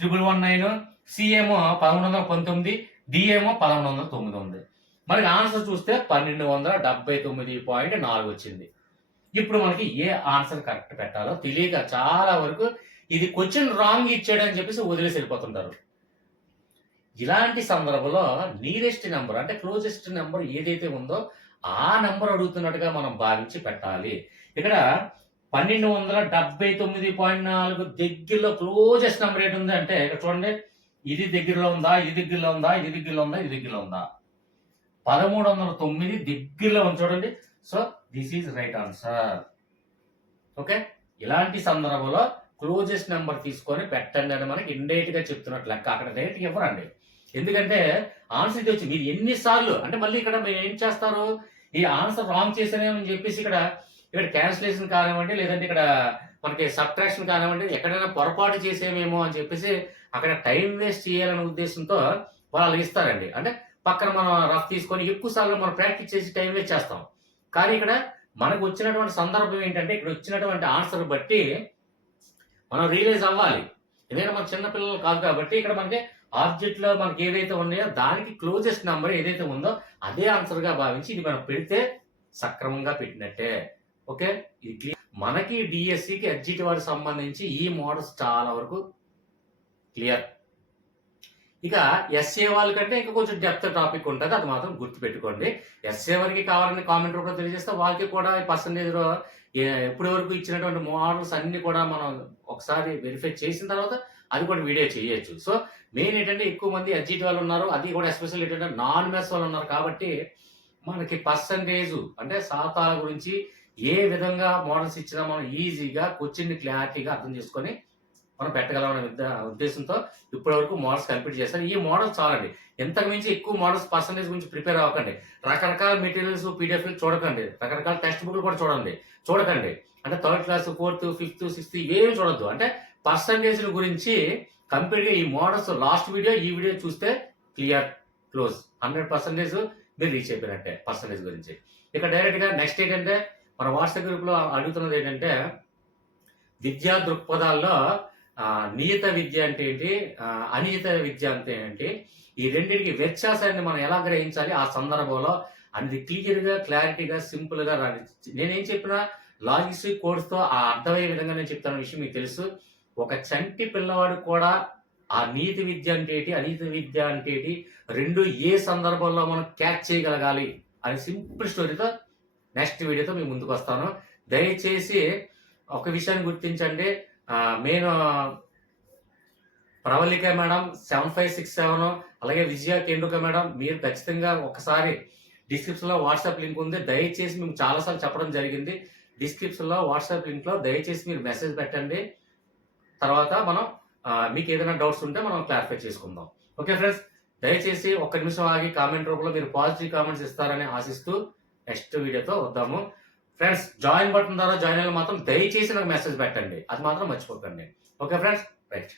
1119, సి ఏమో 1119, డి ఏమో 1109 ఉంది. మనకి ఆన్సర్ చూస్తే 1279.4 వచ్చింది. ఇప్పుడు మనకి ఏ ఆన్సర్ కరెక్ట్ పెట్టాలో తెలియక చాలా వరకు ఇది క్వశ్చన్ రాంగ్ ఇచ్చాడు అని చెప్పేసి వదిలేసి వెళ్ళిపోతుంటారు. ఇలాంటి సందర్భంలో నియరెస్ట్ నెంబర్ అంటే క్లోజెస్ట్ నెంబర్ ఏదైతే ఉందో ఆ నెంబర్ అడుగుతున్నట్టుగా మనం భావించి పెట్టాలి. ఇక్కడ 1279.4 దగ్గరలో క్లోజెస్ట్ నెంబర్ ఏంటి ఉంది అంటే ఇక్కడ చూడండి, ఇది దగ్గరలో ఉందా, ఇది దగ్గరలో ఉందా, ఇది దగ్గరలో ఉందా, ఇది దగ్గరలో ఉందా. 1309 దగ్గరలో ఉంది చూడండి. So this is right answer. Okay, ఇలాంటి సందర్భంలో క్లోజెస్ట్ నెంబర్ తీసుకొని పెట్టండి అని మనకి ఇండైరెక్ట్ గా చెప్తున్నట్లు లెక్క. అక్కడ డైరెక్ట్ ఇవ్వరండి, ఎందుకంటే ఆన్సర్ ఇది వచ్చి మీరు ఎన్నిసార్లు అంటే మళ్ళీ ఇక్కడ మీరు ఏం చేస్తారు, ఈ ఆన్సర్ రాంగ్ చేసానేమని చెప్పేసి ఇక్కడ క్యాన్సిలేషన్ కానివ్వండి, లేదంటే ఇక్కడ మనకి సబ్ట్రాక్షన్ కానివ్వండి, ఎక్కడైనా పొరపాటు చేసేమేమో అని చెప్పేసి అక్కడ టైం వేస్ట్ చేయాలనే ఉద్దేశంతో వాళ్ళు ఇస్తారండి. అంటే పక్కన మనం రఫ్ తీసుకొని ఎక్కువ సార్లు మనం ప్రాక్టీస్ చేసి టైం వేస్ట్ చేస్తాం. కానీ ఇక్కడ మనకు వచ్చినటువంటి సందర్భం ఏంటంటే ఇక్కడ వచ్చినటువంటి ఆన్సర్ బట్టి మనం రియలైజ్ అవ్వాలి. ఎందుకంటే మన చిన్నపిల్లలు కాదు కాబట్టి ఇక్కడ మనకి ఆబ్జెక్ట్ లో మనకి ఏదైతే ఉన్నాయో దానికి క్లోజెస్ట్ నెంబర్ ఏదైతే ఉందో అదే ఆన్సర్ గా భావించి ఇది మనం పెడితే సక్రమంగా పెట్టినట్టే. ఓకే, ఇది క్లియర్. మనకి డిఎస్సికి ఎడ్జిటి వారికి సంబంధించి ఈ మోడల్స్ చాలా వరకు క్లియర్. ఇక ఎస్ఏ వాళ్ళకంటే ఇంకా కొంచెం డెప్త్ టాపిక్ ఉంటుంది, అది మాత్రం గుర్తుపెట్టుకోండి. ఎస్ఏ వరకు కావాలని కామెంట్ రూపంలో తెలియజేస్తే వాళ్ళకి కూడా పర్సంటేజ్ ఇప్పటి వరకు ఇచ్చినటువంటి మోడల్స్ అన్ని కూడా మనం ఒకసారి వెరిఫై చేసిన తర్వాత అది కూడా వీడియో చేయొచ్చు. సో మెయిన్ ఏంటంటే ఎక్కువ మంది ఎడ్జిటి వాళ్ళు ఉన్నారు, అది కూడా ఎస్పెషల్ ఏంటంటే నాన్ మెస్ వాళ్ళు ఉన్నారు కాబట్టి మనకి పర్సంటేజ్ అంటే శాతాల గురించి ఏ విధంగా మోడల్స్ ఇచ్చినా మనం ఈజీగా క్వశ్చన్ క్లారిటీగా అర్థం చేసుకొని మనం పెట్టగలమనే ఉద్దేశంతో ఇప్పటి వరకు మోడల్స్ కంప్లీట్ చేస్తారు. ఈ మోడల్స్ చాలండి, ఎంతకు మించి ఎక్కువ మోడల్స్ పర్సంటేజ్ గురించి ప్రిపేర్ అవ్వకండి. రకరకాల మెటీరియల్స్ పీడిఎఫ్లు చూడకండి, రకరకాల టెక్స్ట్ బుక్లు కూడా చూడకండి. అంటే 3rd class 4th 5th 6th ఇవేమి చూడొద్దు. అంటే పర్సంటేజ్ గురించి కంప్లీట్ గా ఈ మోడల్స్ లాస్ట్ వీడియో ఈ వీడియో చూస్తే క్లియర్ క్లోజ్ 100% మీరు రీచ్ అయిపోయినట్టే పర్సంటేజ్ గురించి. ఇక డైరెక్ట్ గా నెక్స్ట్ ఏంటంటే మన వాట్సాప్ గ్రూప్ లో అడుగుతున్నది ఏంటంటే విద్యా దృక్పథాల్లో నియత విద్య అంటే ఏంటి, అనియత విద్య అంటే ఏంటి, ఈ రెండింటికి వ్యత్యాసాన్ని మనం ఎలా గ్రహించాలి ఆ సందర్భంలో అనేది క్లియర్ గా క్లారిటీగా సింపుల్ గా నేనేం చెప్పినా లాజిక్స్ కోడ్స్ తో ఆ అర్థమయ్యే విధంగా నేను చెప్తాను విషయం మీకు తెలుసు. ఒక చంటి పిల్లవాడు కూడా ఆ నీతి విద్య అంటే ఏంటి, అనియత విద్య అంటే ఏంటి, రెండు ఏ సందర్భంలో మనం క్యాచ్ చేయగలగాలి అనే సింపుల్ స్టోరీతో నెక్స్ట్ వీడియోతో మీ ముందుకు వస్తాను. దయచేసి ఒక విషయాన్ని గుర్తించండి, నేను ప్రవళిక మేడం 7567 అలాగే విజయ కేంద్రుక మేడం మీరు ఖచ్చితంగా ఒకసారి డిస్క్రిప్షన్ లో వాట్సాప్ లింక్ ఉంది, దయచేసి మేము చాలాసార్లు చెప్పడం జరిగింది. డిస్క్రిప్షన్ లో వాట్సాప్ లింక్ లో దయచేసి మీరు మెసేజ్ పెట్టండి. తర్వాత మనం మీకు ఏదైనా డౌట్స్ ఉంటే మనం క్లారిఫై చేసుకుందాం. ఓకే ఫ్రెండ్స్, దయచేసి ఒక్క నిమిషం ఆగి కామెంట్ రూపంలో మీరు పాజిటివ్ కామెంట్స్ ఇస్తారని ఆశిస్తూ నెక్స్ట్ వీడియోతో వద్దాము. ఫ్రెండ్స్, జాయిన్ బటన్ ద్వారా జాయిన్ అయ్యే మాత్రం దయచేసి నాకు మెసేజ్ పెట్టండి, అది మాత్రం మర్చిపోకండి. Okay friends, right.